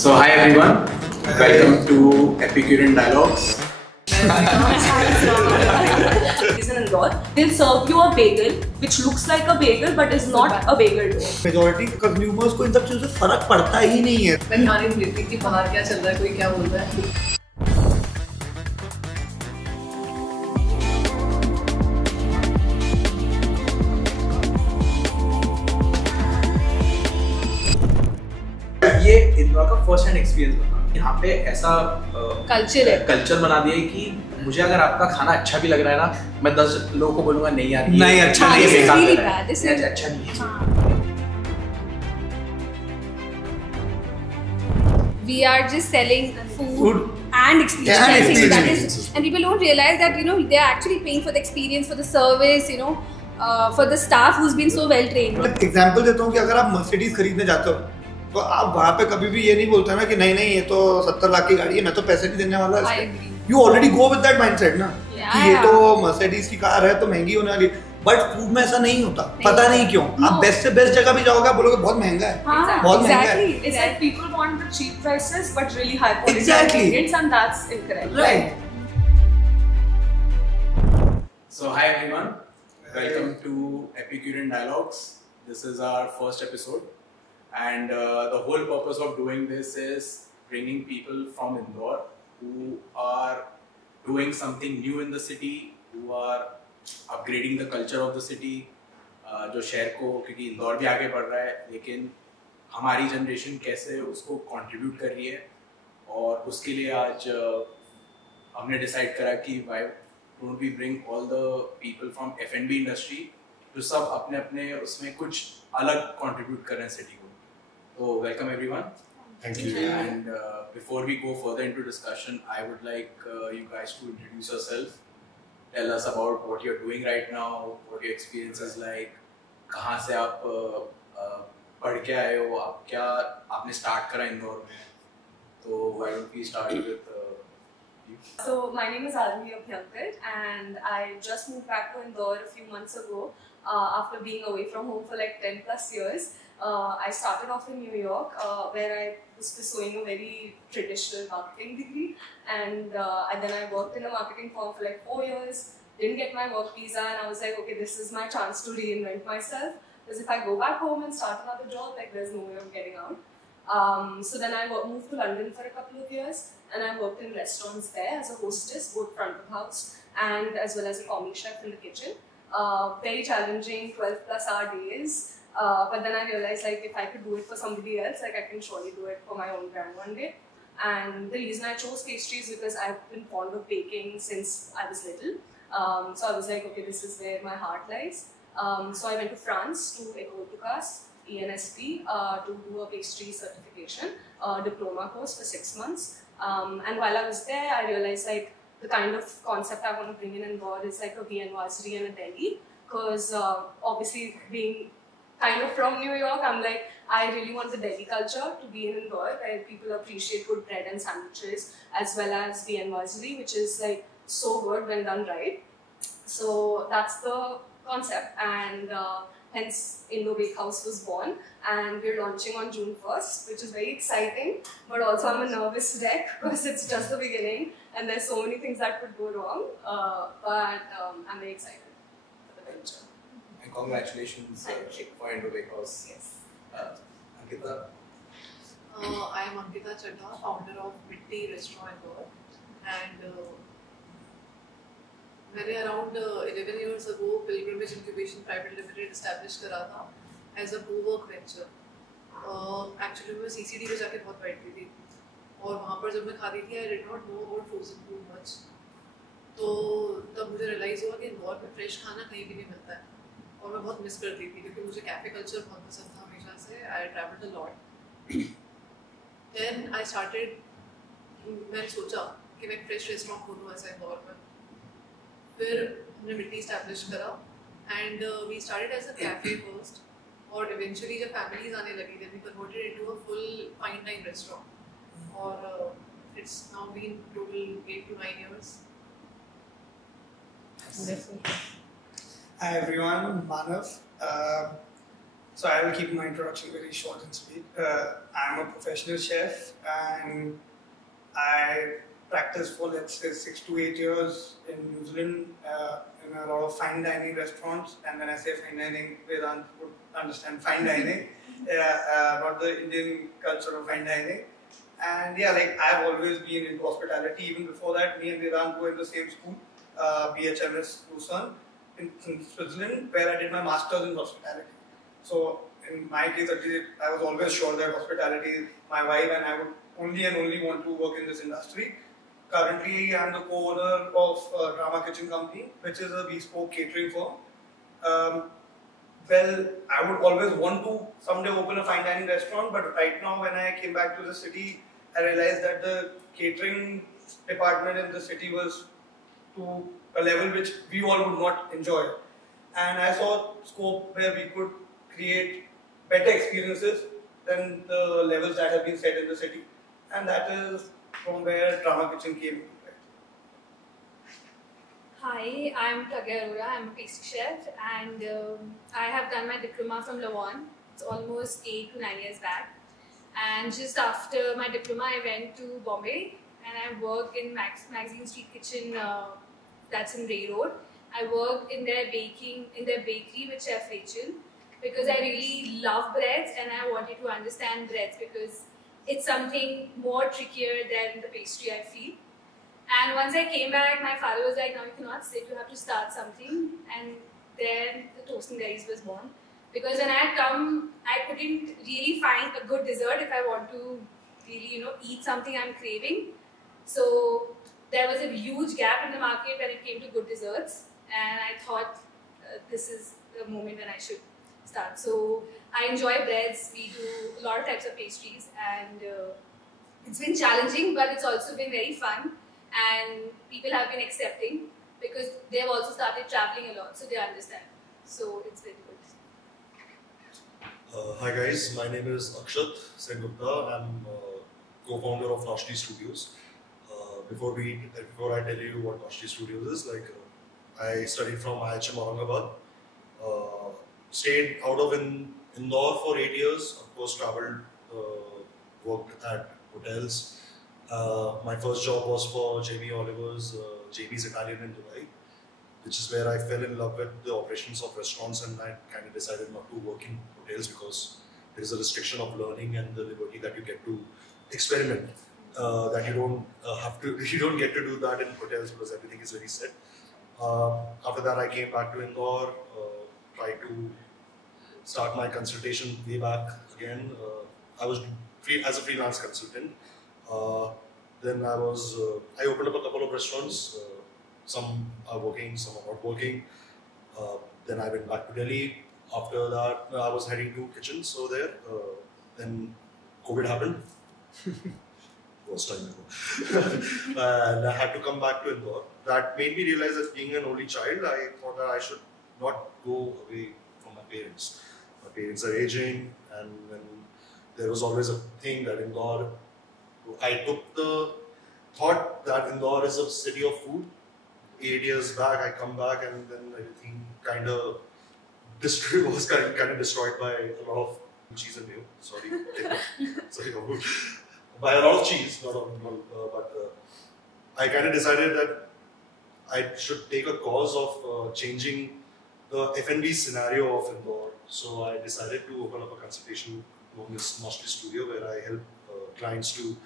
So hi everyone, welcome to Epicurean Dialogues. Is in Indore. They'll serve you a bagel which looks like a bagel but is not a bagel dough. Majority consumers को इन सब चीजों से फर्क पड़ता ही नहीं है। मैं ध्यान ही नहीं देती कि बाहर क्या चल रहा है, कोई क्या बोल रहा है। ये इंदौर का फर्स्ट हैंड एक्सपीरियंस बना। यहाँ पे ऐसा कल्चर बना दिया है कि मुझे अगर आपका खाना अच्छा भी लग रहा है ना, मैं 10 लोगों को बोलूँगा नहीं यार नहीं अच्छा नहीं है, बेकार है, अच्छा नहीं है। We are just selling food and experience. And people don't realize that they are actually paying for the experience, for the service, for the staff who's been so well trained. Example देता हूँ कि अगर आप Mercedes खरीदने जाते हो तो आप वहाँ पे कभी भी ये नहीं बोलते ना कि नहीं ये तो 70 लाख की गाड़ी है, मैं तो पैसे नहीं देने वाला। You already go with that mindset ना कि ये तो मर्सिडीज की कार है तो महंगी होने वाली। बट फूड में ऐसा नहीं होता, पता नहीं क्यों। आप बेस्ट से बेस्ट जगह भी जाओगे, आप बोलोगे बहुत महंगा है, बहुत महंगा है। It's like people want the cheap prices but really high quality ingredients, and that's incorrect. Right. So hi everyone, welcome to Epicurean Dialogues. This is our first episode, and the whole purpose of doing this is bringing people from Indore who are doing something new in the city, who are upgrading the culture of the city, जो शहर को, क्योंकि इंदौर भी आगे बढ़ रहा है लेकिन हमारी जनरेशन कैसे उसको कंट्रीब्यूट कर रही है, और उसके लिए आज हमने डिसाइड करा कि why don't we bring all the people from F&B industry जो सब अपने अपने उसमें कुछ अलग कंट्रीब्यूट कर रहे हैं सिटी को। तो welcome everyone, thank you. And before we go further into discussion, I would like you guys to introduce yourself. Tell us about what you're doing right now, what your experience is like, कहाँ से आप पढ़ के आए हो, आप क्या आपने स्टार्ट करा इंदौर में, तो why don't we start with you? So my name is Arvi Abhyankar and I just moved back to Indore a few months ago after being away from home for like 10 plus years. I started off in New York where I was pursuing a very traditional marketing degree, and then I worked in a marketing firm for like 4 years, didn't get my work visa, and I was like, okay, this is my chance to reinvent myself, because if I go back home and start another job, like there's no way of getting out. So then I moved to London for a couple of years, and I worked in restaurants there as a hostess, both front of house and as well as a commie chef in the kitchen. Very challenging 12 plus hour days. But then I realized, like, if I could do it for somebody else, like I can surely do it for my own brand one day. And the reason I chose pastry is because I've been fond of baking since I was little. So I was like, okay, this is where my heart lies. So I went to France to École Ducasse, ENSP, to do a pastry certification diploma course for 6 months. And while I was there, I realized, like, the kind of concept I want to bring in Indore is like a viennoiserie and a deli, because obviously being kind of from New York, I'm like, I really want the deli culture to be in Indore, where people appreciate good bread and sandwiches, as well as the viennoiserie, which is like so good when done right. So that's the concept, and hence Indo Bakehouse was born, and we're launching on June 1st, which is very exciting, but also I'm a nervous wreck because it's just the beginning and there's so many things that could go wrong, but I'm very excited for the venture. And congratulations for Indo Bakehouse. Yes. Ankita. I am Ankita Chadha, founder of Mitti Restaurant Indore, and मैंने around 11 years ago Pilgrimage Incubation Private Limited establish करा था as a co-work venture. Actually मैं CCD में जाके बहुत बैठती थी, और वहाँ पर जब मैं खाती थी I did not know about frozen food much. तो तब मुझे realize हुआ कि इंदौर में फ्रेश खाना कहीं भी नहीं मिलता है, और मैं बहुत मिस करती थी क्योंकि मुझे कैफे कल्चर बहुत पसंद था हमेशा से. I traveled a lot. Then I started, मैंने सोचा कि मैं फ्रेश रेस्टोरेंट खोलूँ ऐसा इंदौर में. फिर हमने मिट्टी स्टैब्लिश करा, and we started as a cafe first, और इवेंचुअली जब फैमिलीज आने लगी then we converted into a full fine dine restaurant, और it's now been total 8 to 9 years. Hi everyone, Manav. So I will keep my introduction very short and sweet. I'm a professional chef and I practiced for let's say 6 to 8 years in New Zealand in a lot of fine dining restaurants. And when I say fine dining, Vedant would understand fine dining, not the Indian culture of fine dining. And yeah, like I've always been into hospitality. Even before that, me and Vedant were in the same school, BHMS Lucerne in Switzerland, where I did my masters in hospitality. So in my case, I was always sure that hospitality is my vibe and I would only and only want to work in this industry. Currently, I'm the co-owner of Drama Kitchen Company, which is a bespoke catering firm. Well, I would always want to someday open a fine dining restaurant, but right now when I came back to the city, I realized that the catering department in the city was to a level which we all would not enjoy. And I saw scope where we could create better experiences than the levels that have been set in the city. And that is from where Drama Kitchen came into play. Hi, I'm Pragya Arora. I'm a pastry chef and I have done my diploma from LaVaughn. It's almost 8 to 9 years back. And just after my diploma, I went to Bombay and I worked in Magazine Street Kitchen, that's in Ray Road. I worked in their bakery with Chef Rachel because I really love breads and I wanted to understand breads because it's something more trickier than the pastry, I feel. And once I came back, my father was like, now you cannot sit, you have to start something. And then the Toasting Diaries was born. Because when I had come, I couldn't really find a good dessert if I want to really, eat something I'm craving. So there was a huge gap in the market when it came to good desserts. And I thought this is the moment when I should start. So I enjoy breads, we do a lot of types of pastries and it's been challenging but it's also been very fun and people have been accepting because they've also started traveling a lot so they understand. So it's been good. Hi guys, my name is Akshat Sengupta. I'm co-founder of Noshti Studios. Before I tell you what Noshti Studios is, I studied from IHM Aurangabad. Stayed out of Indore for 8 years, of course travelled, worked at hotels. My first job was for Jamie Oliver's JB's Italian in Dubai, which is where I fell in love with the operations of restaurants and I kind of decided not to work in hotels because there is a restriction of learning and the liberty that you get to experiment. That you don't get to do that in hotels because everything is very set. After that I came back to Indore, tried to start my consultation way back again. I was as a freelance consultant. Then I opened up a couple of restaurants. Some are working, some are not working. Then I went back to Delhi. After that, I was heading to kitchens over there. Then COVID happened. First time ago. And I had to come back to Indore. That made me realize that being an only child, I thought that I should not go away from my parents. My parents are aging, and when there was always a thing that Indore, I took the thought that Indore is a city of food. 8 years back, I come back, and then everything kind of destroyed by a lot of cheese and mayo. Sorry, by a lot of cheese, but I kind of decided that I should take a cause of changing the F&B scenario of Indore. So I decided to open up a consultation known as Noshti Studio, where I help clients to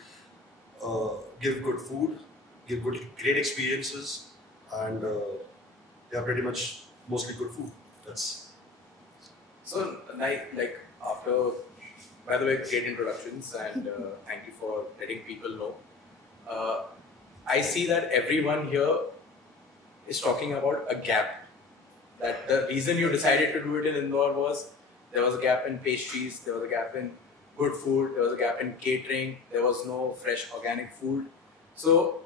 give good food, give great experiences, and they are pretty much mostly good food. That's so like after. By the way, great introductions and thank you for letting people know. I see that everyone here is talking about a gap. That the reason you decided to do it in Indore was there was a gap in pastries, there was a gap in good food, there was a gap in catering, there was no fresh organic food. So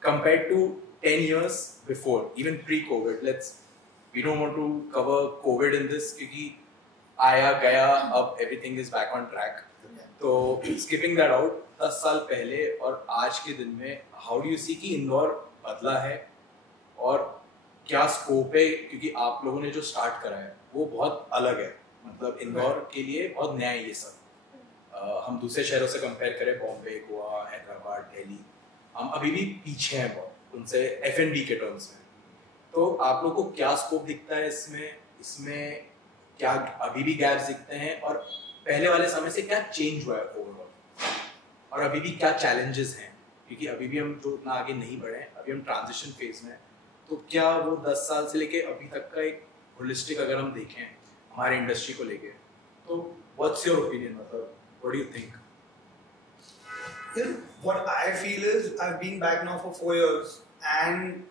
compared to 10 years before, even pre-COVID, we don't want to cover COVID in this because आया गया अब everything is back on track. तो skipping that out, 10 साल पहले और आज के दिन में how do you see कि इंदौर बदला है और क्या स्कोप है, क्योंकि आप लोगों ने जो स्टार्ट करा है वो बहुत अलग है मतलब इंदौर के लिए बहुत नया है ये सब। हम दूसरे शहरों से कंपेयर करें, बॉम्बे, गोवा, हैदराबाद, दिल्ली, हम अभी भी पीछे हैं बहुत उनसे F&B के टर्म्स में। तो आप लोग को क्या स्कोप दिखता है इसमें क्या अभी भी गैप्स दिखते हैं, और पहले वाले समय से क्या चेंज हुआ है ओवरऑल, और अभी भी क्या चैलेंजेस हैं, क्योंकि अभी भी हम जो उतना आगे नहीं बढ़े हैं, अभी हम ट्रांजिशन फेज में हैं। तो क्या वो 10 साल से लेके अभी तक का एक होलिस्टिक अगर हम देखें हमारे इंडस्ट्री को लेके, तो व्हाट्स योर ओपिनियन, मतलब what do you think? What I feel is I've been back now for 4 years, and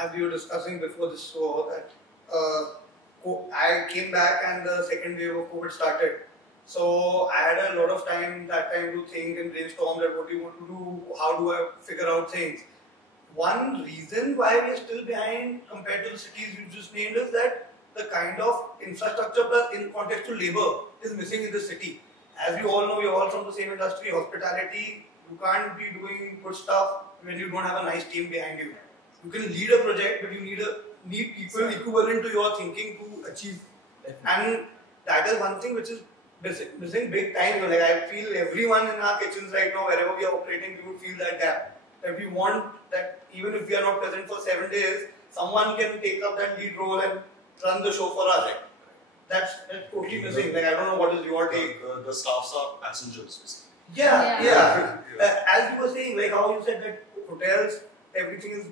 as we were discussing before this show, that I came back and the second wave of COVID started. So I had a lot of time that time to think and brainstorm that what do you want to do, how do I figure out things. One reason why we are still behind compared to the cities you just named is that the kind of infrastructure plus in context to labor is missing in the city. As we all know, we are all from the same industry, hospitality. You can't be doing good stuff when you don't have a nice team behind you. You can lead a project, but you need people equivalent to your thinking to achieve. And that is one thing which is missing big time. Like I feel everyone in our kitchens right now, wherever we are operating, we would feel that gap. That we want that even if we are not present for 7 days, someone can take up that lead role and run the show for us. That's totally missing. Like I don't know what is your take. The staffs are passengers, basically. Yeah. As you were saying, like how you said that hotels, everything is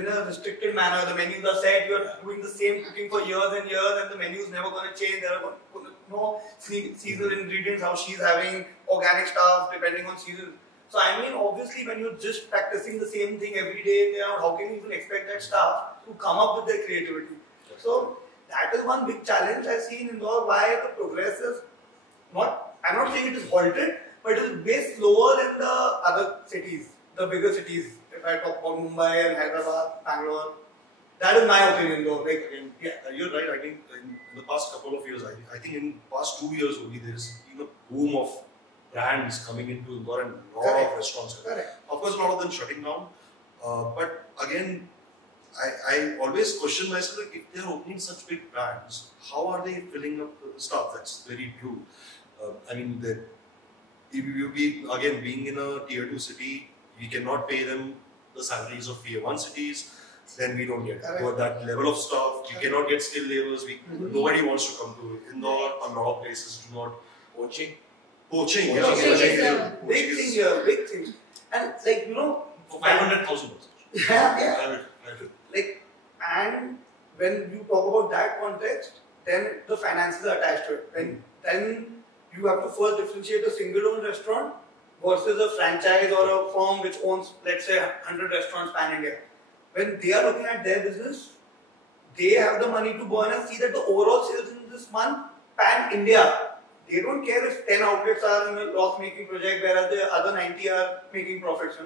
in a restricted manner. The menus are set. You are doing the same cooking for years and years, and the menu is never going to change. There are no seasonal ingredients. How she's having organic stuff depending on season. So I mean, obviously, when you're just practicing the same thing every day, how can you even expect that staff to come up with their creativity? So that is one big challenge I see in Indore. Why the progress is not. I'm not saying it is halted, but it is way slower than the other cities, the bigger cities. If I talk about Mumbai and Hyderabad, Bangalore, that is my opinion though. Like, You're right. I think in the past couple of years, I think in past 2 years only, there is been a boom of brands coming into Indore and a lot of restaurants. Correct. Of course, a lot of them shutting down. But again, I always question myself, like, if they are opening such big brands, how are they filling up the stuff? That's very true. I mean, if you being in a tier 2 city, we cannot pay them the salaries of tier 1 cities. Then we don't get that level of stuff. We cannot get skilled laborers. Nobody wants to come to Indore. A lot of places do not. Poaching. Big thing here, big thing. And like, for 500,000. Yeah. Like, and when you talk about that context, then the finances are attached to it. Then you have to first differentiate a single-owned restaurant versus a franchise or a firm which owns, let's say, 100 restaurants pan-India. When they are looking at their business, they have the money to go and see that the overall sales in this month pan-India. They don't care if 10 outlets are in a loss-making project, whereas the other 90 are making profits.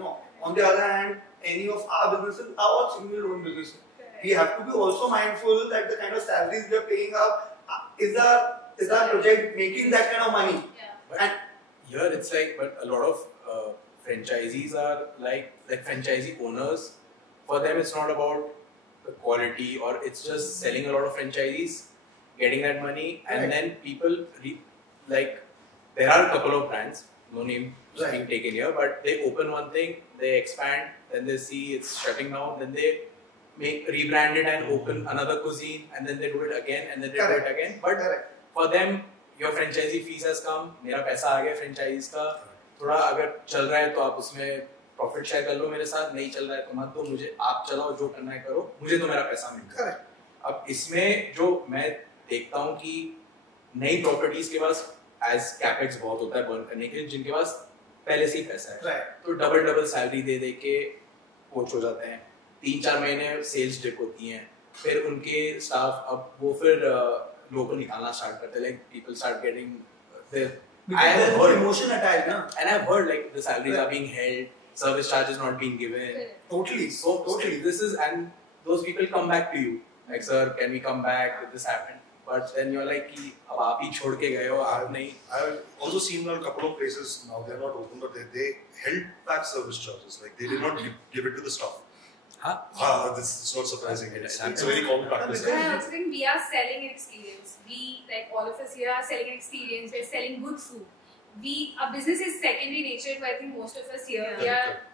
On the other hand, any of our businesses are all single-owned businesses. We have to be also mindful that the kind of salaries we are paying up is our project making that kind of money. But here it's like, but a lot of franchisees are like franchisee owners. For them, it's not about the quality, or it's just selling a lot of franchisees, getting that money, and then people there are a couple of brands, no name being taken here, but they open one thing, they expand, then they see it's shutting down, then they rebrand it and open another cuisine, and then they do it again, and then they do it again. But for them, your franchisee fees has come, मेरा पैसा आ गया franchisees का, थोड़ा अगर चल रहा है तो आप उसमें प्रॉफिट शेयर कर लो मेरे साथ, नहीं चल रहा है तो मत दो मुझे, आप चलाओ जो करना है करो, मुझे तो मेरा पैसा मिलता है। अब इसमें जो मैं देखता हूँ कि नई प्रॉपर्टीज के पास एज कैपेक्स बहुत होता है बर्न करने के लिए, जिनके पास पहले से ही पैसा है, तो डबल सैलरी दे के कोच हो जाते हैं, 3-4 महीने सेल्स डिप होती हैं, फिर उनके स्टाफ अब वो फिर लोगों को निकालना स्टार्ट करते हैं, like people start getting I have heard emotion attached, na? And I've heard like the salaries are being held, service charges not being given. Totally. This is, and those people come back to you like, sir, can we come back? This happened. But then you're like, कि अब आप ही छोड़ के गए हो, आप नहीं. I've also seen a couple of places now they're not open, but they held back service charges. Like they did not give it to the staff. This is not surprising. It's a very common practice. I also think we are selling an experience. We, like all of us here, are selling an experience. We're selling good food. Our business is secondary nature to I think most of us here.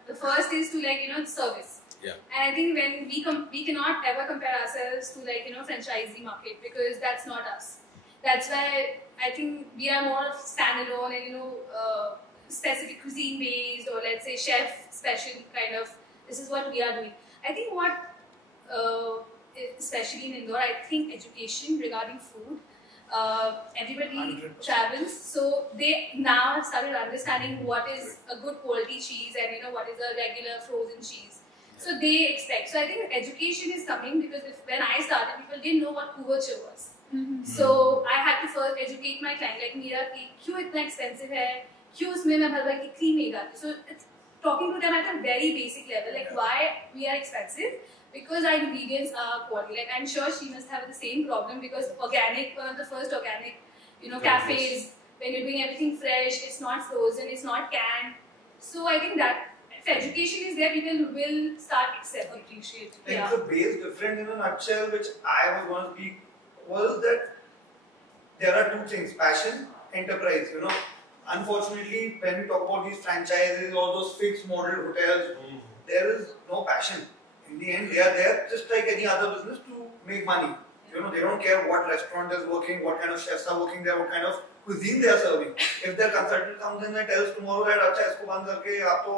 The first is to service. Yeah. And I think when we cannot ever compare ourselves to franchisee market because that's not us. That's why I think we are more of standalone and specific cuisine based or let's say chef special kind of. This is what we are doing. I think especially in Indore, I think education regarding food. Everybody 100%. Travels, so they now have started understanding what is a good quality cheese and what is a regular frozen cheese. So they expect. So I think education is coming because when I started, people didn't know what kuvacha was. Mm-hmm. So I had to first educate my client, like मेरा कि क्यों इतना expensive है, क्यों उसमें मैं भरवा की cream नहीं डालती. So it's talking to them at a very basic level, like why we are expensive. Because our ingredients are quality. Like I'm sure she must have the same problem because organic, one of the first organic, cafes, when you're doing everything fresh, it's not frozen, it's not canned. So I think that if education is there, people will start accepting, appreciate. I think the base difference in a nutshell, which I was going to speak, was that there are two things: passion, enterprise. Unfortunately, when we talk about these franchises, all those fixed model hotels, there is no passion. In the end, they are there just like any other business to make money. They don't care what restaurant is working, what kind of chefs are working there, what kind of cuisine they are serving. If their consultant comes in and tells tomorrow that अच्छा इसको बंद करके आप तो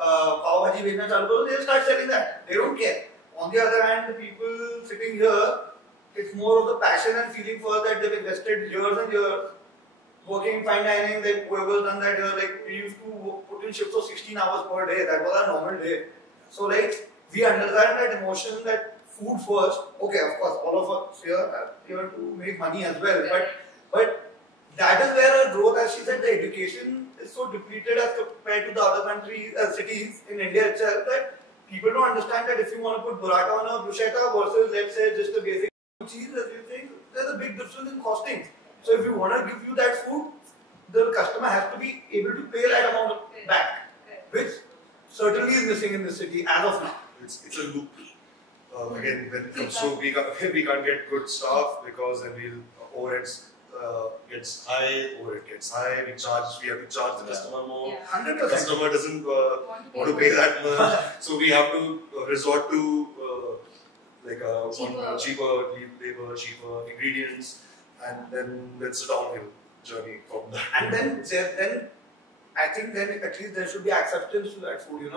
पाव भाजी बेचना चालू करो, they'll start selling that. They don't care. On the other hand, the people sitting here, it's more of the passion and feeling for that they've invested years and years working in fine dining. Like whoever's done that here, like we used to put in shifts of 16 hours per day. That was our normal day. So we understand that emotion, that food first. Okay, of course, all of us here are here to make money as well. But that is where our growth, as she said, the education is so depleted as compared to the other countries, cities in India itself, that people don't understand that if you want to put burrata on a bruschetta versus, let's say, just a basic cheese, as you think, there's a big difference in costing. So if you want to give you that food, the customer has to be able to pay that amount back, which certainly is missing in the city as of now. It's a loop. Again, when it comes to we can't get good staff because then overheads gets high, overhead gets high. We have to charge the customer more. 100%. The customer doesn't want to pay that much, so we have to resort to cheaper labor, cheaper ingredients, and then it's a downhill journey from that. And then I think then at least there should be acceptance to that food.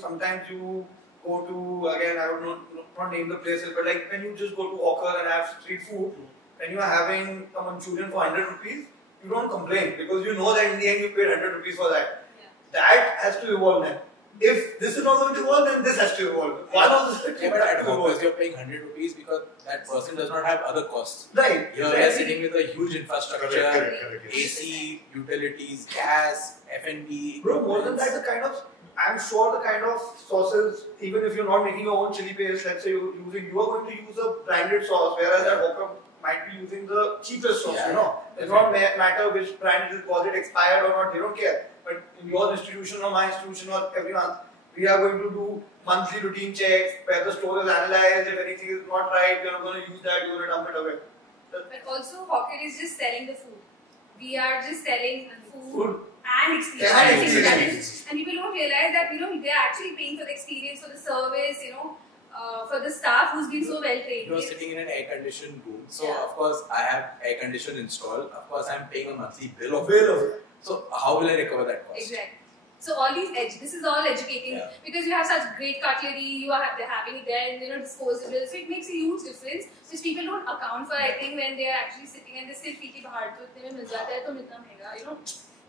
Sometimes you go to, again, I don't know, not name the places, but like when you just go to Hawker and have street food, when you are having a Manchurian for 100 rupees, you don't complain because you know that in the end you paid 100 rupees for that. Yeah. That has to evolve then. If this is not going to evolve, then this has to evolve. But at Hawkers you're paying 100 rupees because that person does not have other costs. Right. You're sitting with a huge infrastructure, correct. AC, utilities, gas, F&B. Bro, more than that, I'm sure the kind of sauces, even if you're not making your own chili paste, let's say you are going to use a branded sauce, whereas at Hawker might be using the cheapest sauce, It does not matter which brand it is, was it expired or not, they don't care. But in your institution or my institution or everyone, we are going to do monthly routine checks, where the store is analyzed, if anything is not right, you're not going to use that, you're going to dump it away. But also, Hawker is just selling the food. We are just selling food. And experience. And people don't realize that they're actually paying for the experience, for the service, for the staff who's been so well trained. You're sitting in an air-conditioned room, so of course I have air condition installed. Of course I'm paying a monthly bill of it. So how will I recover that cost? Exactly. So all these this is all educating because you have such great cutlery, you are having it there and disposable. So it makes a huge difference, which people don't account for. I think when they are actually sitting and they still feel कि बाहर तो इतने में मिल जाता है तो इतना महंगा,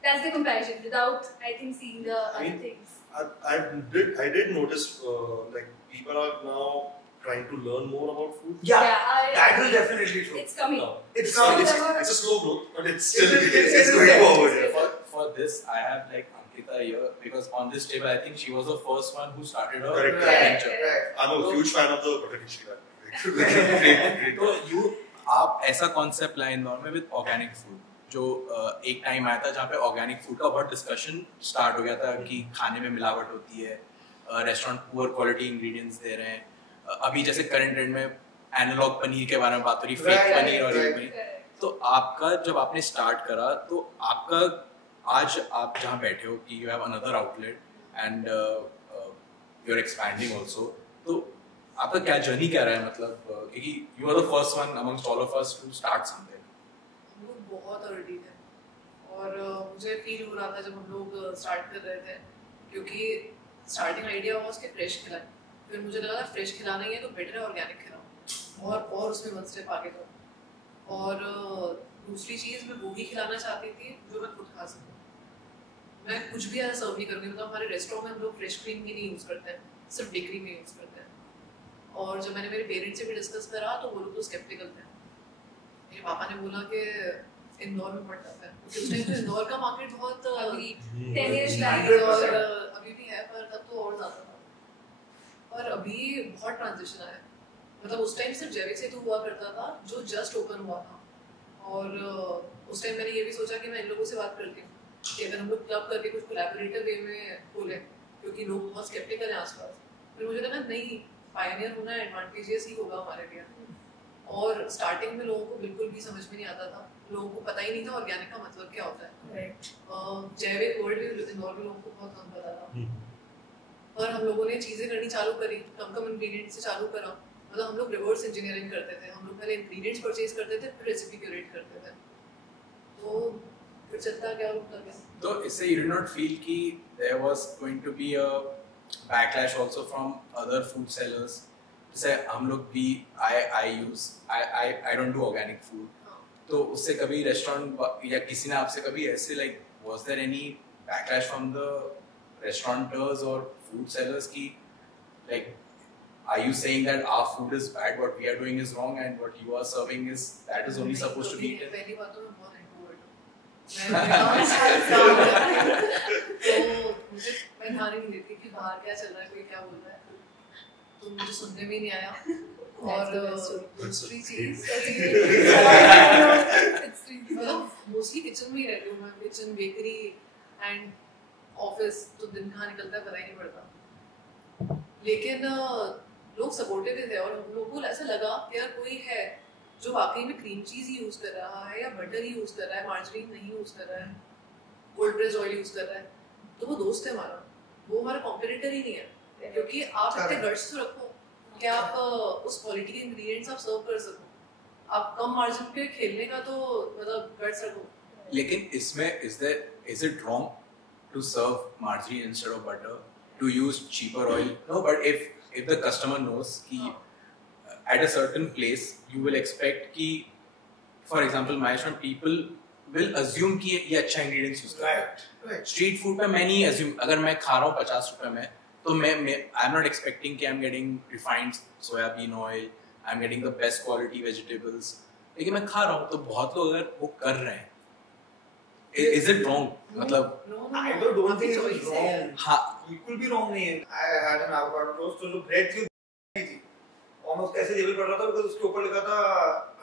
That's the comparison without, I think, seeing the other things. I did notice people are now trying to learn more about food. That is definitely true. It's coming. It's coming. It's a slow growth, but it's going forward. For this, I have Ankita here because on this table, I think she was the first one who started her Correct. venture. I'm a huge fan of the butter great. तो आप ऐसा concept लाए इंदौर में with organic food. जो एक time आया था जहाँ पे ऑर्गेनिक फूड का बहुत डिस्कशन स्टार्ट हो गया था कि खाने में मिलावट होती है, रेस्टोरेंट पुअर क्वालिटी इंग्रेडिएंट्स दे रहे हैं. अभी जैसे करंट ट्रेंड में एनालॉग पनीर के बारे में बात हो रही, फेक पनीर और ये पनीर. तो आपका जब आपने स्टार्ट करा तो आपका आज आप जहाँ बैठे हो कि you have another outlet and you are expanding also, तो आपका क्या जर्नी क्या रहा है, मतलब क्योंकि you are the first one amongst all of us to start something. हम लोग बहुत अर्ली थे और मुझे फील हो रहा था जब हम लोग स्टार्ट कर रहे थे, क्योंकि स्टार्टिंग आइडिया वाज कि फ्रेश खिलाएं. फिर मुझे लगा फ्रेश खिलाना ही है तो बेटर है ऑर्गेनिक खिलाओ और उसमें वन स्टेप आगे जाओ. और दूसरी चीज़ मैं वो ही खिलाना चाहती थी जो मैं खुद खा सकूँ. मैं कुछ भी ऐसा सर्व नहीं करूँगी. मतलब हमारे रेस्टोरेंट में हम लोग फ्रेश क्रीम ही नहीं यूज़ करते हैं, सिर्फ डेयरी में यूज़ करते हैं. और जब मैंने मेरे पेरेंट्स से भी डिस्कस करा तो वो लोग तो स्केप्टिकल थे. मेरे पापा ने बोला कि इंदौर में पड़ता है, क्योंकि उस टाइम तो इंदौर का मार्केट बहुत अभी 10 years back और अभी भी है, पर तब तो और ज़्यादा था. और अभी बहुत ट्रांजिशन आया. मतलब उस टाइम सिर्फ जैविक सेतु हुआ करता था जो जस्ट ओपन हुआ था. और उस टाइम मैंने ये भी सोचा कि मैं इन लोगों से बात करती हूँ कि अगर हम लोग क्लब करके कुछ कोलैबोरेटिव वे में खोलें, क्योंकि लोग बहुत स्केप्टिकल हैं आसपास. फिर मुझे लगा नहीं, पायनियर होना एडवांटेजियस ही होगा हमारे लिए. और स्टार्टिंग में लोगों को बिल्कुल भी समझ में नहीं आता था. लोगों को पता ही नहीं था ऑर्गेनिक का मतलब क्या होता है. जैविक वर्ड भी इंदौर में लोगों को बहुत कम पता था. पर हम लोगों ने चीज़ें करनी चालू करी, कम इंग्रेडिएंट से चालू करा. मतलब हम लोग रिवर्स इंजीनियरिंग करते थे. हम लोग पहले इंग्रेडिएंट्स परचेज करते थे, फिर रेसिपी क्यूरेट करते थे. तो फिर चलता गया रुकता गया. तो इससे you did not feel कि there was going to be a backlash also from other food sellers. जैसे हम लोग भी I don't do organic food. तो उससे कभी रेस्टोरेंट या किसी ने आपसे कभी ऐसे like was there any backlash from the restaurateurs or food sellers की like are you saying that our food is bad, what we are doing is wrong, and what you are serving is that is only supposed to be eaten? पहली बात तो मैं बहुत introvert हूँ. तो मैं ध्यान ही नहीं देती कि बाहर क्या चल रहा है, कोई क्या बोल रहा है. तो मुझे सुनने में नहीं आया. और दूसरी चीज़ मतलब मोस्टली किचन में ही रहती हूँ मैं. किचन, बेकरी एंड ऑफिस, तो दिन कहाँ निकलता है पता ही नहीं पड़ता. लेकिन लोग सपोर्टिव थे और हम लोगों को ऐसा लगा कि यार कोई है जो वाकई में क्रीम चीज़ ही यूज़ कर रहा है या बटर ही यूज़ कर रहा है, मार्जरीन नहीं यूज़ कर रहा है, कोल्ड प्रेस्ड ऑयल यूज़ कर रहा है. तो वो दोस्त है हमारा, वो हमारा कॉम्पिटिटर ही नहीं है. क्योंकि आप इतने गट्स तो रखो कि आप उस क्वालिटी के इंग्रेडिएंट्स आप सर्व कर सको. आप कम मार्जिन पे खेलने का तो मतलब गट्स रखो. लेकिन इसमें is it wrong to serve margarine instead of butter, to use cheaper oil? No, but if the customer knows कि at a certain place you will expect कि for example my restaurant people will assume कि ये अच्छा ingredients use कर रहा है. Street food पे मैं नहीं assume. अगर मैं खा रहा हूँ 50 रुपए में तो मैं I'm not expecting कि I'm getting refined soybean oil, I'm getting the best quality vegetables. लेकिन मैं खा रहा हूँ तो बहुत लोग अगर वो कर रहे हैं, is it wrong? मतलब I don't think it is wrong. हाँ, बिल्कुल भी wrong नहीं है. I had an avocado toast तो जो bread थी नहीं थी. Almost ऐसे लेवल पर रहा था because उसके ऊपर लिखा था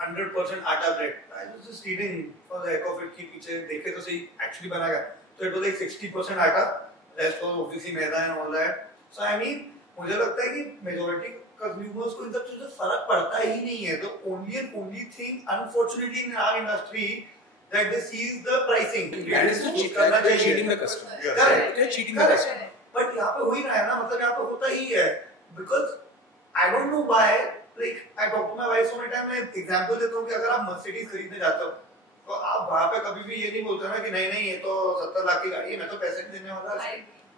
100% आटा bread. I was just eating for the heck of it कि पीछे देखे तो सही actually बनाएगा. तो it was like 60% आटा, rest was obviously maida and all that. So I mean मुझे लगता है कि majority consumers को इन सब चीजों से फर्क पड़ता ही नहीं है. The only thing unfortunately in our industry that they see is the pricing. that is cheating the customer. Correct. They're cheating the customer. But यहाँ पे हो ही रहा है ना, मतलब यहाँ पे होता ही है. Because I don't know why, like I talk to my wife so many times. मैं example देता हूँ कि अगर आप Mercedes खरीदने जाते हो तो आप वहाँ पे कभी भी ये नहीं बोलते ना कि नहीं ये तो 70 लाख की गाड़ी है, मैं तो पैसे नहीं देने वाला.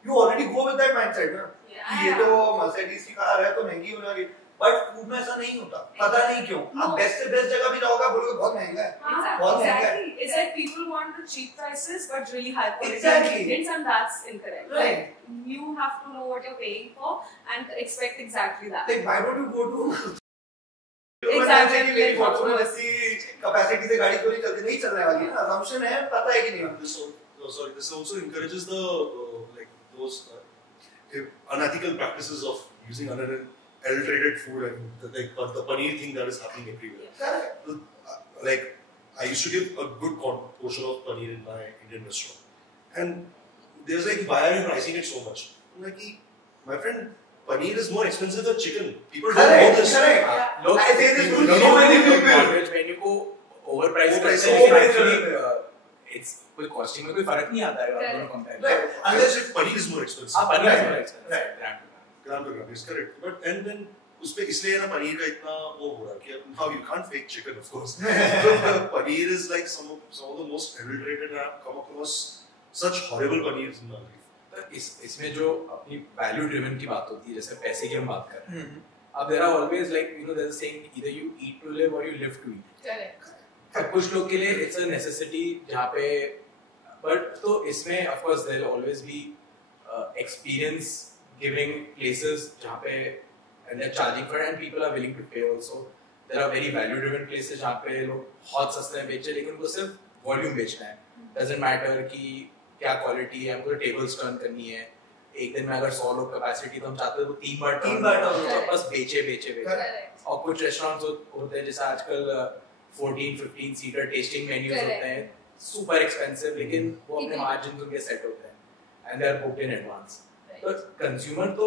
You already go with that mindset ना कि ये तो Mercedes की कार है तो महंगी होने वाली. But फूड में ऐसा नहीं होता. पता नहीं क्यों. आप बेस्ट से बेस्ट जगह भी जाओगे बोलोगे बहुत महंगा है. बहुत महंगा है. Exactly. It's like people want the cheap prices but really high quality Exactly. ingredients, and that's incorrect. Right. Like, you have to know what you're paying for and expect exactly that. Like why don't you go to Exactly. कि मेरी 480 capacity से गाड़ी क्यों नहीं चलती, नहीं चलने वाली है ना. assumption है, पता है कि नहीं हमको. So this also encourages the like those unethical practices of using adulterated food and like the paneer thing that is happening everywhere. Correct. Like I used to give a good portion of paneer in my Indian restaurant, and there's like why are you pricing it so much? I'm like, My friend, paneer is more expensive than chicken. People don't know this. लोग I say this to लोग so many people. Nonveg menu को overprice करते Overprice हैं. It's कोई costing में कोई फर्क नहीं आता है अगर दोनों कंपेयर करें. Unless if paneer is more expensive. हाँ, paneer is more expensive. Right. Gram to gram is correct. But and then उसपे इसलिए ना पनीर का इतना वो हो रहा है कि now you can't fake chicken of course. Paneer is like some of the most adulterated I have come across such horrible paneers in my life. तो इसमें जो अपनी वैल्यू ड्रिवन की बात होती है, जैसे पैसे की हम बात कर रहे हैं, अब there are always like there's a saying either you eat to live or you live to eat. Correct. अब कुछ लोग के लिए इट्स अ नेसेसिटी जहाँ पे बट तो इसमें of course there will always be experience giving places जहाँ पे and they're charging for it and people are willing to pay also. There are very value driven places जहाँ पे लोग बहुत सस्ते में बेच रहे हैं लेकिन उनको सिर्फ वॉल्यूम बेचना है. Doesn't matter कि क्या क्वालिटी है, हमको टेबल्स टर्न करनी है. एक दिन में अगर 100 लोग कैपेसिटी तो हम चाहते हैं वो 3 बार टर्न बस बेचे. और कुछ रेस्टोरेंट्स होते हैं जैसे आजकल 14-15 सीटर टेस्टिंग मेन्यूज होते हैं, सुपर एक्सपेंसिव, लेकिन वो अपने मार्जिन उनके सेट होते हैं and they are booked in advance. तो कंज्यूमर तो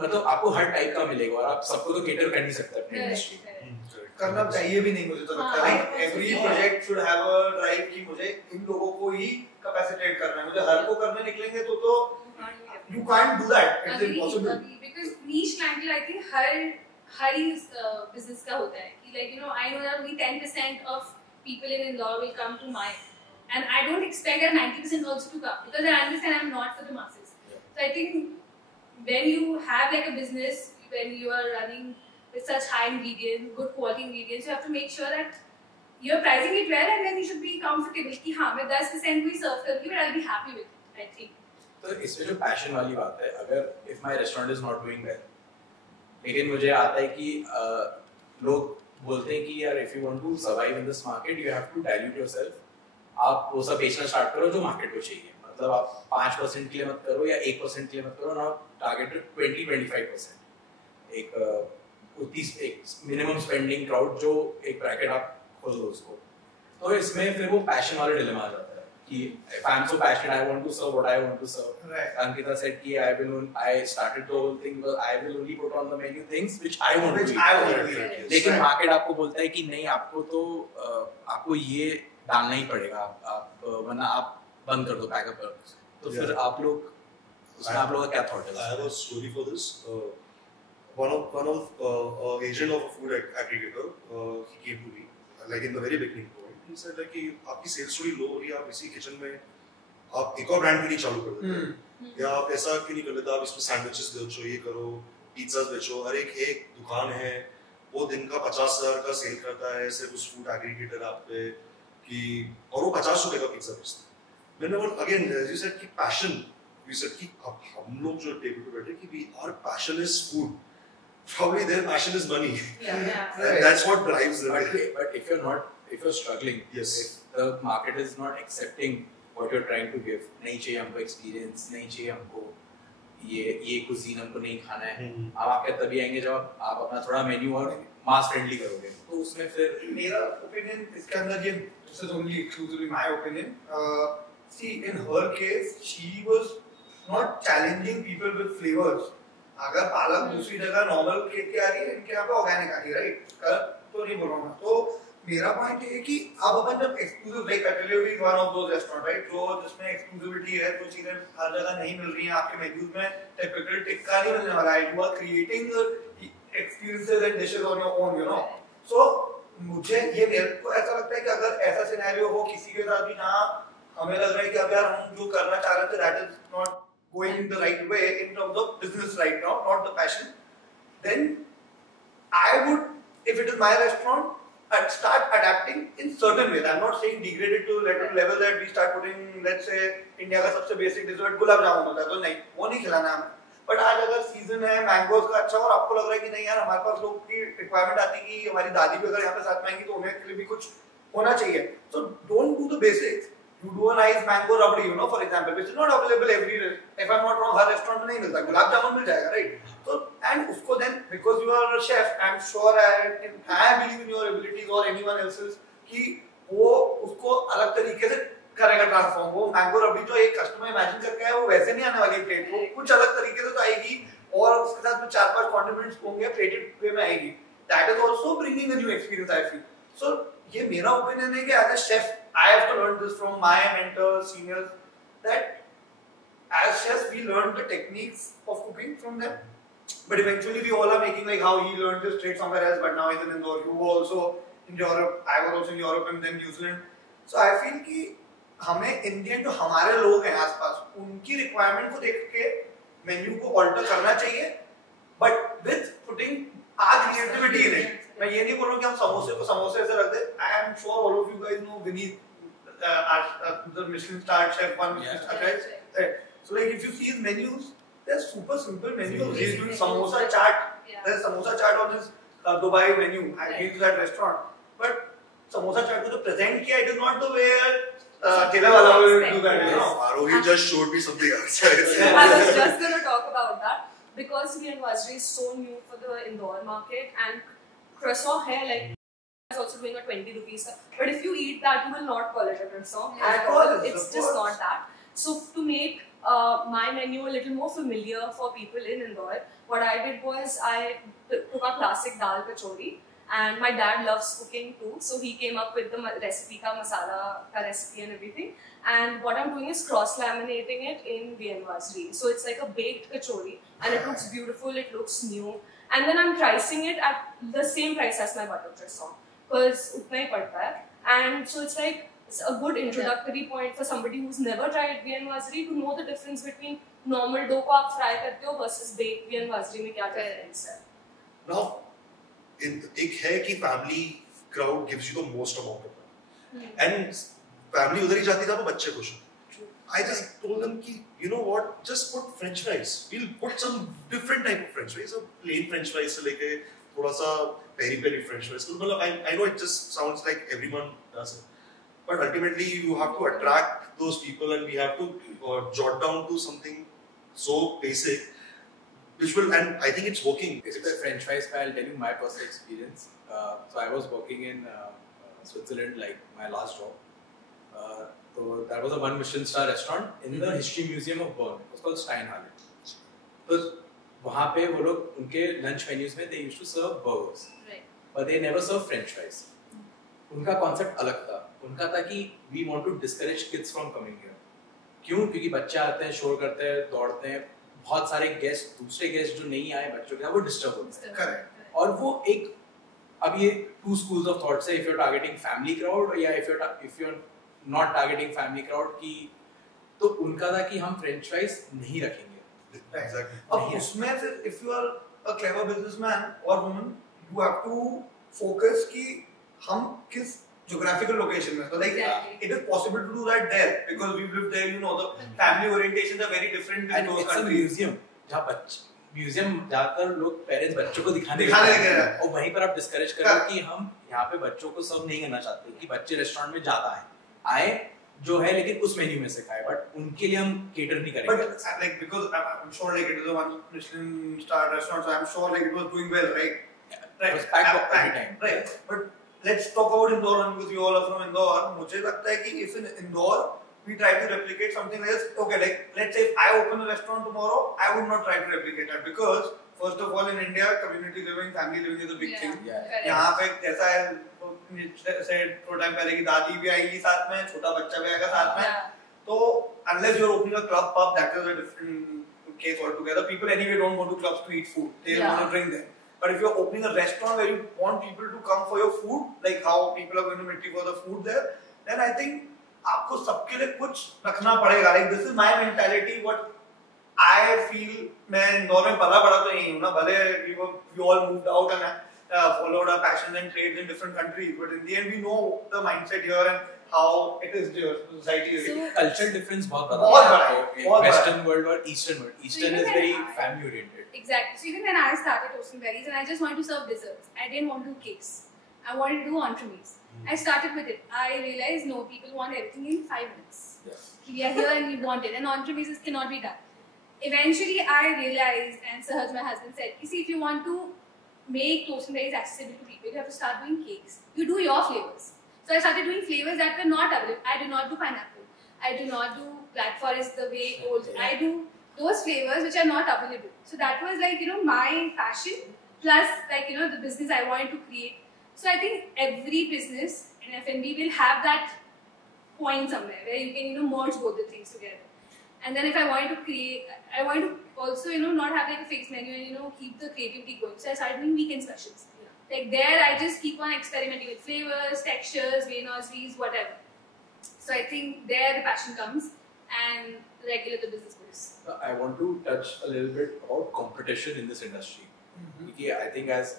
मतलब आपको हर टाइप का मिलेगा और आप सबको तो केटर कर नहीं सकते अपनी इंडस्ट्री. करना चाहिए भी नहीं मुझे तो लगता है. Every project should have a drive कि मुझे इन लोगों को ही कैपेसिटेट करना है. मुझे हर को करने निकलेंगे तो you can't do that. It's impossible. Because niche clientele, I think her business का होता है कि like I know that only 10% of people in Indore will come to mine, and I don't expect that 90% also to come because I understand I'm not for the masses. So I think when you have like a business, when you are running with such high ingredients, good quality ingredients, you have to make sure that you're pricing it well, and then you should be comfortable कि हाँ मैं 10% भी serve करूँगी, but I'll be happy with it. I think. तो इसमें जो passion वाली बात है, अगर if my restaurant is not doing well, लेकिन मुझे आता है कि लोग बोलते हैं कि यार if you want to survive in this market, you have to dilute yourself. आप वो सब बेचना स्टार्ट करो जो मार्केट को चाहिए. मतलब आप 5% के लिए मत करो या 1% के लिए मत करो ना, टारगेट 20-25%. एक मिनिमम स्पेंडिंग क्राउड जो एक ब्रैकेट आप खोल दो उसको. तो इसमें फिर वो पैशन वाला डिलेमा आ जाता है कि if I'm so passionate, I want to serve what I want to serve. Right. Ankita said कि I started the whole thing because I will only put on the menu things which I want to eat. लेकिन market आपको बोलता है कि नहीं, आपको तो आपको ये डालना ही पड़ेगा, आप वरना आप बंद कर दो पैकअप कर. तो फिर आप लोग उसमें आप लोगों का क्या थॉट है? I have a story for this. One of agent of a food aggregator, he came to me like in the very beginning point. He said like कि आपकी सेल्स थोड़ी लो हो रही है, आप इसी किचन में आप एक और ब्रांड भी नहीं चालू कर देते, या आप ऐसा क्यों नहीं कर लेते, आप इसमें सैंडविचेस बेचो, ये करो, पिज़्ज़ास बेचो. हर एक दुकान है वो दिन का 50,000 का सेल करता है सिर्फ उस फूड एग्रीगेटर आप पे कि, और वो 50 रुपए का पिज़्ज़ा बेचता है. मैंने बोला अगेन you said कि passion, you said कि अब हम लोग जो टेबल पे बैठे कि our passion is food, probably their passion is money. And that's what drives them. But if you're struggling, yes, if the market is not accepting what you're trying to give, नहीं चाहिए हमको experience, नहीं चाहिए हमको ये cuisine हमको नहीं खाना है, अब आप क्या तभी आएंगे जब आप अपना थोड़ा मेन्यू और मास फ्रेंडली करोगे. तो उसमें फिर मेरा ओपिनियन इसके अंदर ये this is only exclusively my opinion. See, in her case, she was not challenging people with flavors. अगर पालक दूसरी जगह नॉर्मल खेत की आ रही है, इनके यहाँ पे ऑर्गेनिक आ रही है, राइट? तो नहीं बोल रहा हूँ. तो मेरा पॉइंट है कि अब अपन जब exclusive like at least one of those restaurant, right, जो जिसमें एक्सक्लूसिविटी है, जो चीजें हर जगह नहीं मिल रही हैं आपके मेन्यूज में, टिपिकल टिक्का नहीं मिलने वाला है. You are creating experiences and dishes on your own, so मुझे ये मेरे को ऐसा लगता है कि अगर ऐसा सिनेरियो हो किसी के साथ भी जहाँ हमें लग रहा है कि अब यार हम जो करना चाह रहे थे that is not going in the right way in terms of business right now, not the passion, then I would, if it is my restaurant, I'd start adapting in certain ways. I'm not saying degrade it to level that we start putting, let's say, India का सबसे basic dessert gulab jamun होता है, तो नहीं, वो नहीं खिलाना हमें. बट आज अगर सीजन है मैंगोज का अच्छा और आपको लग रहा है कि नहीं यार हमारे पास लोग की रिक्वायरमेंट आती है कि हमारी दादी भी अगर यहाँ पे साथ में आएंगी तो उन्हें के लिए भी कुछ होना चाहिए. So don't do the basics. You do a nice mango rabdi, for example, which is not available everywhere. If I'm not wrong, her restaurant में नहीं मिलता. गुलाब जामुन मिल जाएगा, right? So and उसको then because you are a chef, I'm sure I believe in your abilities or anyone else's कि वो उसको अलग तरीके से करेगा ट्रांसफॉर्म. वो मैंगो रबड़ी जो एक कस्टमर इमेजिन करके है वो वैसे नहीं आने वाली प्लेट, वो कुछ अलग तरीके से तो आएगी कॉन्फिडेंस होंगे क्रिएटिव वे में आएगी, that is also bringing a new experience I feel. So ये मेरा ओपिनियन है कि as a chef I have to learn this from my mentors seniors, that as chefs we learn the techniques of cooking from them, but eventually we all are making like how he learned this trade somewhere else, but now he's in Indore, you were also in Europe, I was also in Europe and then New Zealand. So I feel कि हमें Indian जो हमारे लोग हैं आसपास उनकी requirement को देख के मेन्यू को ऑल्टर करना चाहिए, but with putting our creativity in it. मैं ये नहीं बोल रहा हूँ कि हम समोसे को समोसे ऐसे रख दे. I am sure all of you guys know Vineet, the Michelin starred chef, one Michelin starred chef. So like if you see his menus, they're super simple menus. He's doing samosa chaat. There's samosa chaat on his Dubai menu. I've been to that restaurant. But samosa chaat को तो present किया, it is not the way ठेला वाला will do that. You know. Arohi just showed me something else. I was just going to talk about that because Vian Vajri is so new for the Indore market, and croissant hai like is also doing a 20 rupees. But if you eat that, you will not call it a croissant. Of course, it's just not that. So to make my menu a little more familiar for people in Indore, what I did was I took a classic dal kachori, and my dad loves cooking too, so he came up with the recipe ka masala ka recipe and everything. And what I'm doing is cross laminating it in Vian Vajri, so it's like a baked kachori and it looks beautiful, it looks new, and then I'm pricing it at the same price as my butter croissant because utna hi padta hai. And so it's like it's a good introductory point for somebody who's never tried Vian Vajri to know the difference between normal dough को आप fry करते हो versus baked Vian Vajri में क्या difference है. Now, एक है कि family crowd gives you the most amount of money, and family उधर ही जाती था तो बच्चे खुश हो. I just told them कि you know what, just put French fries. We'll put some different type of French fries, so plain French fries से लेके थोड़ा सा peri-peri French fries. तो मतलब I know it just sounds like everyone does it. But ultimately, you have to attract those people, and we have to jot down to something so basic, which will, and I think it's working. It's French fries. I'll tell you my personal experience. So I was working in Switzerland, like my last job. So that was a one Michelin star restaurant in the History Museum of Bern. It was called Steinhalle. So वहाँ पे वो लोग उनके lunch menus में they used to serve burgers, but they never serve French fries. उनका concept अलग था. उनका था कि we want to discourage kids from coming here. क्यों? क्योंकि बच्चे आते हैं, शोर करते हैं, दौड़ते हैं, बहुत सारे गेस्ट, दूसरे गेस्ट जो नहीं आए बच्चों के, वो डिस्टर्ब होते हैं. करेक्ट. और वो एक, अब ये टू स्कूल्स ऑफ थॉट्स है. If you are targeting family crowd या if you are not targeting family crowd की, तो उनका था कि हम फ्रेंच फ्राइज नहीं रखेंगे. Exactly. अब उसमें फिर if you are a clever businessman or woman, you have to focus कि हम किस geographical location में, so like it is possible to do that there because we've lived there, you know, the family orientations are very different in those countries. Museum जहाँ बच्चे museum जाकर लोग parents बच्चों को दिखाने लगे हैं, और वहीं पर आप डिस्करेज कर रहे हो कि हम यहाँ पे बच्चों को सर्व नहीं करना चाहते कि बच्चे रेस्टोरेंट में ज्यादा आए जो है, लेकिन उस मेन्यू में से खाए, बट उनके लिए हम केटर नहीं करेंगे. But like because I'm sure like it is a one Michelin star restaurant, so I'm sure like it was doing well, right? Right. It was packed up every time. Right. But let's talk about Indore because you all are from Indore. मुझे लगता है कि if in Indore we try to replicate something else, okay, like let's say if I open a restaurant tomorrow, I would not try to replicate that because first of all in India community living, family living is a big thing. यहाँ पे जैसा है से थोड़ा time पहले की दादी भी आएगी साथ में, छोटा बच्चा भी आएगा साथ में, तो unless you're opening a club pub, that is a different case altogether. People anyway don't go to clubs to eat food, they want to drink there. But if you're opening a restaurant where you want people to come for your food, like how people are going to meet you for the food there, then I think आपको सबके लिए कुछ रखना पड़ेगा. Like this is my mentality. What I feel, मैं इंदौर में पला बड़ा तो नहीं हूँ ना, भले we all moved out and followed our passions and trades in different countries, but in the end we know the mindset here and how it is the society. So, cultural difference बहुत बड़ा है. Western world or Eastern world. Eastern is very family oriented. Exactly. So even when I started Toast and Berries and I just wanted to serve desserts, I didn't want to do cakes. I wanted to do entremets. I started with it. I realized no, people want everything in 5 minutes. Yes. We are here and we want it, and entremets cannot be done. Eventually, I realized, and Sahaj, my husband, said, "You see, if you want to make Toast and Berries accessible to people, you have to start doing cakes. You do your flavors." So I started doing flavors that were not available. I do not do pineapple. I do not do Black Forest the way old. I do those flavors which are not available. So that was like, you know, my passion. plus like the business I wanted to create. So I think every business in F&B will have that point somewhere where you can merge both the things together. And then if I wanted to create, I wanted to also not have like a fixed menu and keep the creativity going. So I started doing weekend specials. Like there, I just keep on experimenting with flavors, textures, Viennoiseries, whatever. So I think there the passion comes, and regular the business goes. I want to touch a little bit about competition in this industry. Okay, I think as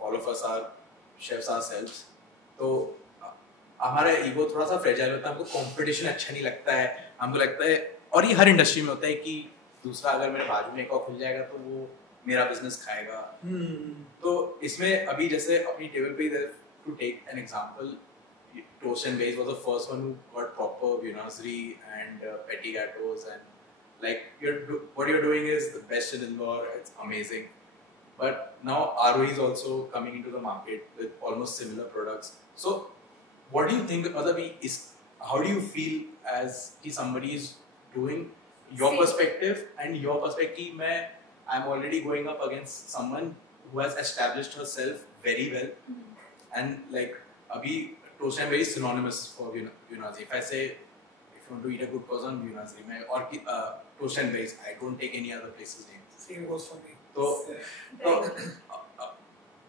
all of us are chefs ourselves, तो हमारा ego थोड़ा सा fragile होता है, हमको competition अच्छा नहीं लगता है, हमको लगता है, और ये हर इंडस्ट्री में होता है कि दूसरा अगर मेरे बाजू में एक और खुल जाएगा तो वो मेरा बिजनेस खाएगा. तो इसमें अभी जैसे अपनी टेबल पे to take an example, Toast and Base was the first one who got proper viennoiserie and petit gâteaux, and like what you're doing is the best in Indore. It's amazing. But now ROE is also coming into the market with almost similar products. So what do you think? How do you feel as somebody is doing your perspective and your perspective? I'm already going up against someone who has established herself very well, and like abhi Toast and Base is synonymous for viennoiserie. If I say, if you want to eat a good croissant, viennoiserie, or Toast and Base, I don't take any other place's name. Same goes for me. So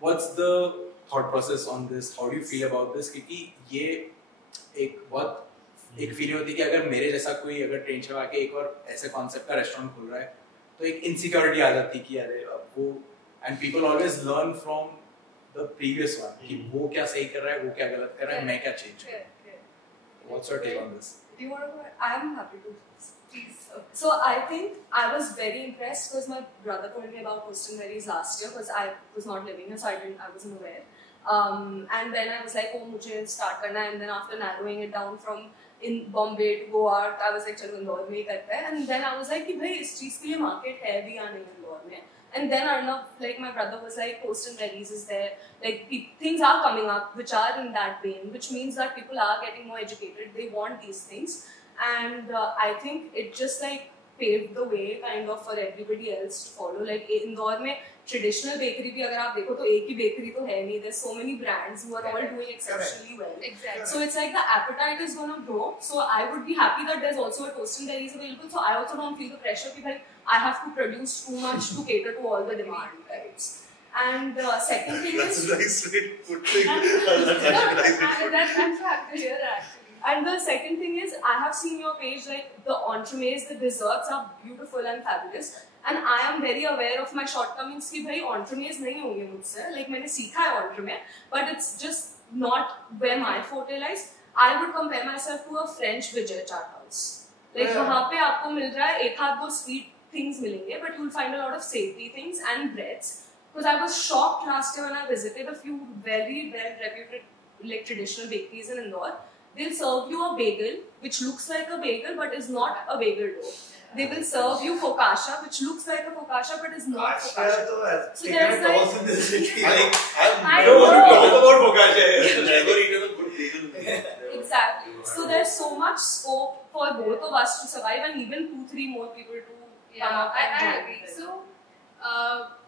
what's the thought process on this? How do you feel about this? क्योंकि ये एक feeling होती है कि अगर मेरे जैसा कोई अगर ट्रेन चला के एक और ऐसे कॉन्सेप्ट का रेस्टोरेंट खोल रहा है तो एक इनसिक्योरिटी आ जाती है कि अरे अब वो, and people always learn from the previous one कि वो क्या सही कर रहा है, वो क्या गलत कर रहा है, मैं क्या चेंज करूं. What's your take on this? Do you want to go? I'm happy to. Please. So I think I was very impressed because my brother told me about Toast and Berries last year because I was not living here, so I wasn't aware. And then I was like, oh, मुझे start करना है, and then after narrowing it down from in Bombay to go out, I was like, चलो इंदौर में ही करते हैं. And then I was like कि भाई इस चीज़ के लिए market है भी या नहीं इंदौर में. And then Arnav, like my brother was like, Toast and Berries is there. Like things are coming up which are in that vein, which means that people are getting more educated. They want these things, and I think it just like paved the way kind of for everybody else to follow. Like Indore में traditional bakery भी अगर आप देखो तो एक ही bakery तो है नहीं. There's so many brands who are all doing exceptionally well. Exactly. So it's like the appetite is gonna grow. So I would be happy that there's also a Toast and Berries available. So I also don't feel the pressure कि भाई I have to produce too much to cater to all the demand, right? And second thing that's is... a nice way to put things. That's I'm so happy to hear that. And the second thing is, I have seen your page, like the entremets, the desserts are beautiful and fabulous. And I am very aware of my shortcomings कि भाई entremets नहीं होंगे मुझसे. Like मैंने सीखा है entremet, but it's just not where my forte lies. I would compare myself to a French Vijay Chaat House. Like वहाँ पे आपको मिल रहा है एक आध दो sweet things मिलेंगे, but you'll find a lot of savory things and breads. Because I was shocked last year when I visited a few very well reputed like traditional bakeries in Indore. They'll serve you a bagel which looks like a bagel but is not a bagel dough. They will serve you focaccia which looks like a focaccia but is not focaccia. So there's like I don't want to talk about focaccia. Never eaten a good bagel. Exactly. So there's so much scope for both of us to survive and even 2-3 more people to come up and I join agree. this. So,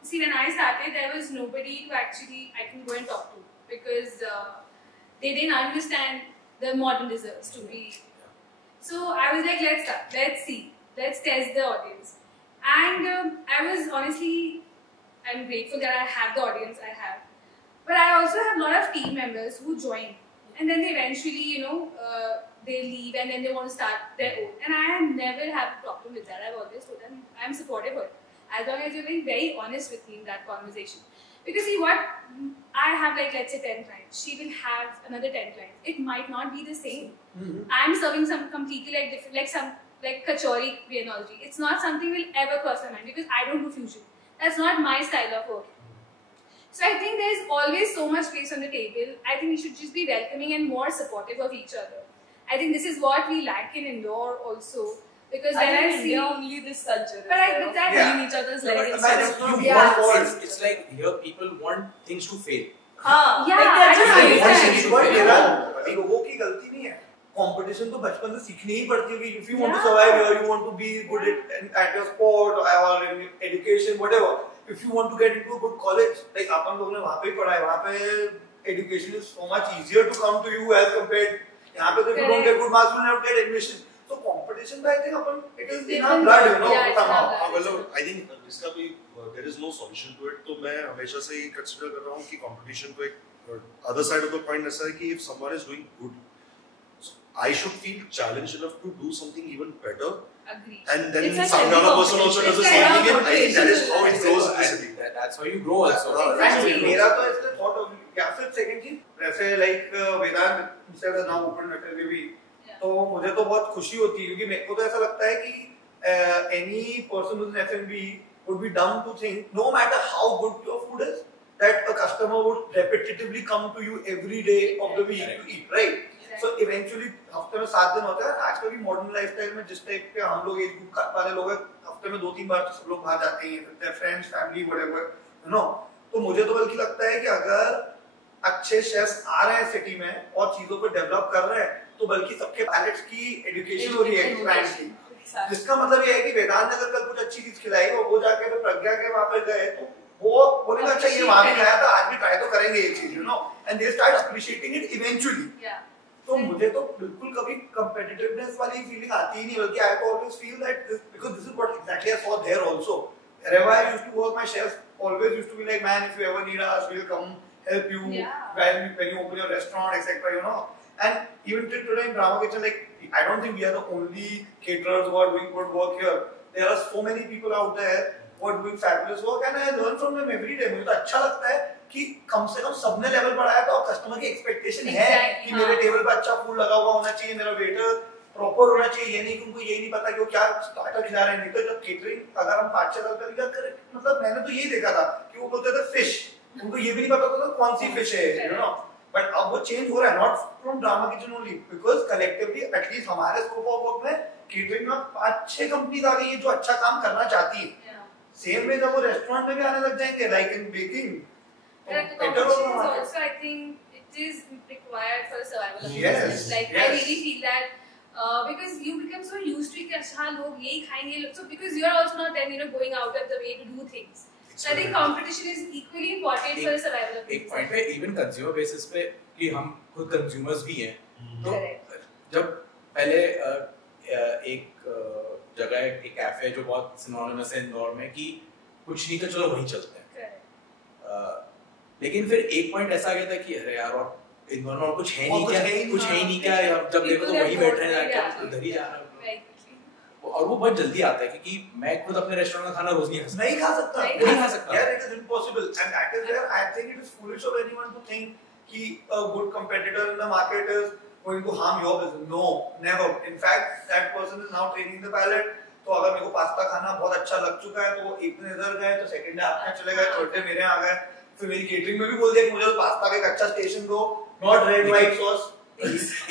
see, when I started, there was nobody who actually I can go and talk to because they didn't understand the modern desserts to be. So I was like, let's start, let's see, let's test the audience. And I was honestly, I'm grateful that I have the audience I have. But I also have a lot of team members who join, and then they eventually, they leave and then they want to start their own. And I never have a problem with that. I've always told them I'm supportive of it. As long as you're being very honest with me in that conversation. Because see what, I have like let's say 10 clients. She will have another 10 clients. It might not be the same. I'm serving some completely like different, like some like kachori viennoiserie. It's not something will ever cross my mind because I don't do fusion. That's not my style of work. So I think there's always so much space on the table. I think we should just be welcoming and more supportive of each other. I think this is what we lack in Indore also. Because when I see only this culture, but I with that in each other's But legs. that's not Yeah. your fault. It's like here people want things to fail. हाँ, Yeah, like they're I just don't doing understand. that. But मेरा लोगों की गलती नहीं है. Competition तो बचपन से सीखनी ही पड़ती है कि if you want to survive here, you want to be good at your sport or in education, whatever. if you want to get into a good college, like अपन लोग ने वहाँ पे ही पढ़ा है, वहाँ पे education is so much easier to come to you as compared. यहाँ पे तो if you don't get good marks, you will never get admission. So competition, I think upon it is in our blood, you know, somehow. मतलब I think इसका भी there is no solution to it. तो मैं हमेशा से ही consider कर रहा हूँ कि competition को एक other side of the point ऐसा है कि if someone is doing good, I should feel challenged enough to do something even better. Agreed. And then some other person also does the same thing. I think that is how it grows in the city. That's how you grow also. Exactly. मेरा तो इसलिए thought of या फिर second चीज जैसे like Vedanta himself has now opened Metal भी तो मुझे तो बहुत खुशी होती है क्योंकि मेरे को तो ऐसा लगता है कि any person who's in F&B would be dumb to think no matter how good your food is that a customer would repetitively come to you every day of the week to eat, right? So eventually हफ्ते में 7 दिन होता है आजकल की modern lifestyle में जिस type के हम लोग एज ग्रुप वाले लोग हैं हफ्ते में 2-3 बार तो सब लोग बाहर जाते हैं with their friends family whatever you know तो मुझे तो बल्कि लगता है कि अगर अच्छे शेफ्स आ रहे हैं सिटी में और चीजों को डेवलप कर रहे हैं तो बल्कि सबके पैलेट्स की एजुकेशन हो रही है ब्रांड्स की जिसका मतलब ये है कि वेदांत ने अगर कल कुछ अच्छी चीज खिलाई और वो जाके फिर प्रज्ञा के वहां पे गए तो वो बोलेगा अच्छा ये वहां भी खाया था आज भी ट्राई तो करेंगे ये चीज you know and they start appreciating it eventually तो मुझे तो बिल्कुल कभी competitiveness वाली फीलिंग आती ही नहीं बल्कि I always feel that this because this is what exactly I saw there also wherever I used to work my chefs always used to be like man if you ever need us we'll come help you when you open your restaurant etc you know and even till today in Brahma Kitchen like I don't think we are the only caterers who are doing good work here there are so many people out there who are doing fabulous work and I learn from them every day मुझे तो अच्छा लगता है कि कम से कम सबने level बढ़ाया तो अब कस्टमर की एक्सपेक्टेशन है कि मेरे टेबल पे अच्छा फूड लगा हुआ होना चाहिए मेरा वेटर प्रॉपर होना चाहिए ये नहीं कि उनको यही नहीं पता कि वो क्या स्टार्टर खिला रहे हैं नहीं तो जब केटरिंग अगर हम 5-6 साल पहले क्या मतलब मैंने तो यही देखा था कि वो बोलते थे फिश उनको ये भी नहीं पता था कौन सी फिश है यू नो बट अब वो चेंज हो रहा है not from drama kitchen only because collectively at least हमारे स्कोप ऑफ वर्क में केटरिंग में 5-6 कंपनीज आ गई है जो अच्छा काम करना चाहती है सेम वे जब वो रेस्टोरेंट में भी आने लग जाएंगे like in baking Like the competition is also, I think, it is required for the survival of business. Like I really feel that because you become so used to कि अच्छा लोग यही खाएंगे so because you are also not then going out of the way to do things. So I think competition is equally important for the survival of business. एक point पे even consumer basis पे कि हम खुद consumers भी हैं तो जब पहले एक जगह एक कैफे जो बहुत सिनोनिमस है इंदौर में कि कुछ नहीं तो चलो वहीं चलते हैं लेकिन फिर एक पॉइंट ऐसा आ गया था कि अरे यार और इंदौर में कुछ है नहीं क्या कुछ है ही नहीं क्या जब देखो तो वहीं बैठ रहे हैं उधर ही जा रहा है और वो बहुत जल्दी आता है क्योंकि मैं खुद अपने रेस्टोरेंट का खाना रोज नहीं खा सकता यार it is impossible and that is where I think it is foolish of anyone to think कि a good competitor in the market is going to harm your business no never in fact that person is now training the palate तो अगर मेरे को pasta खाना बहुत अच्छा लग चुका है तो वो एक दिन इधर गए तो सेकंड डे आपके चले गए थर्ड डे मेरे आ गए फिर मेरी केटरिंग में भी बोल दिया कि मुझे तो पास्ता का एक अच्छा स्टेशन दो not red white sauce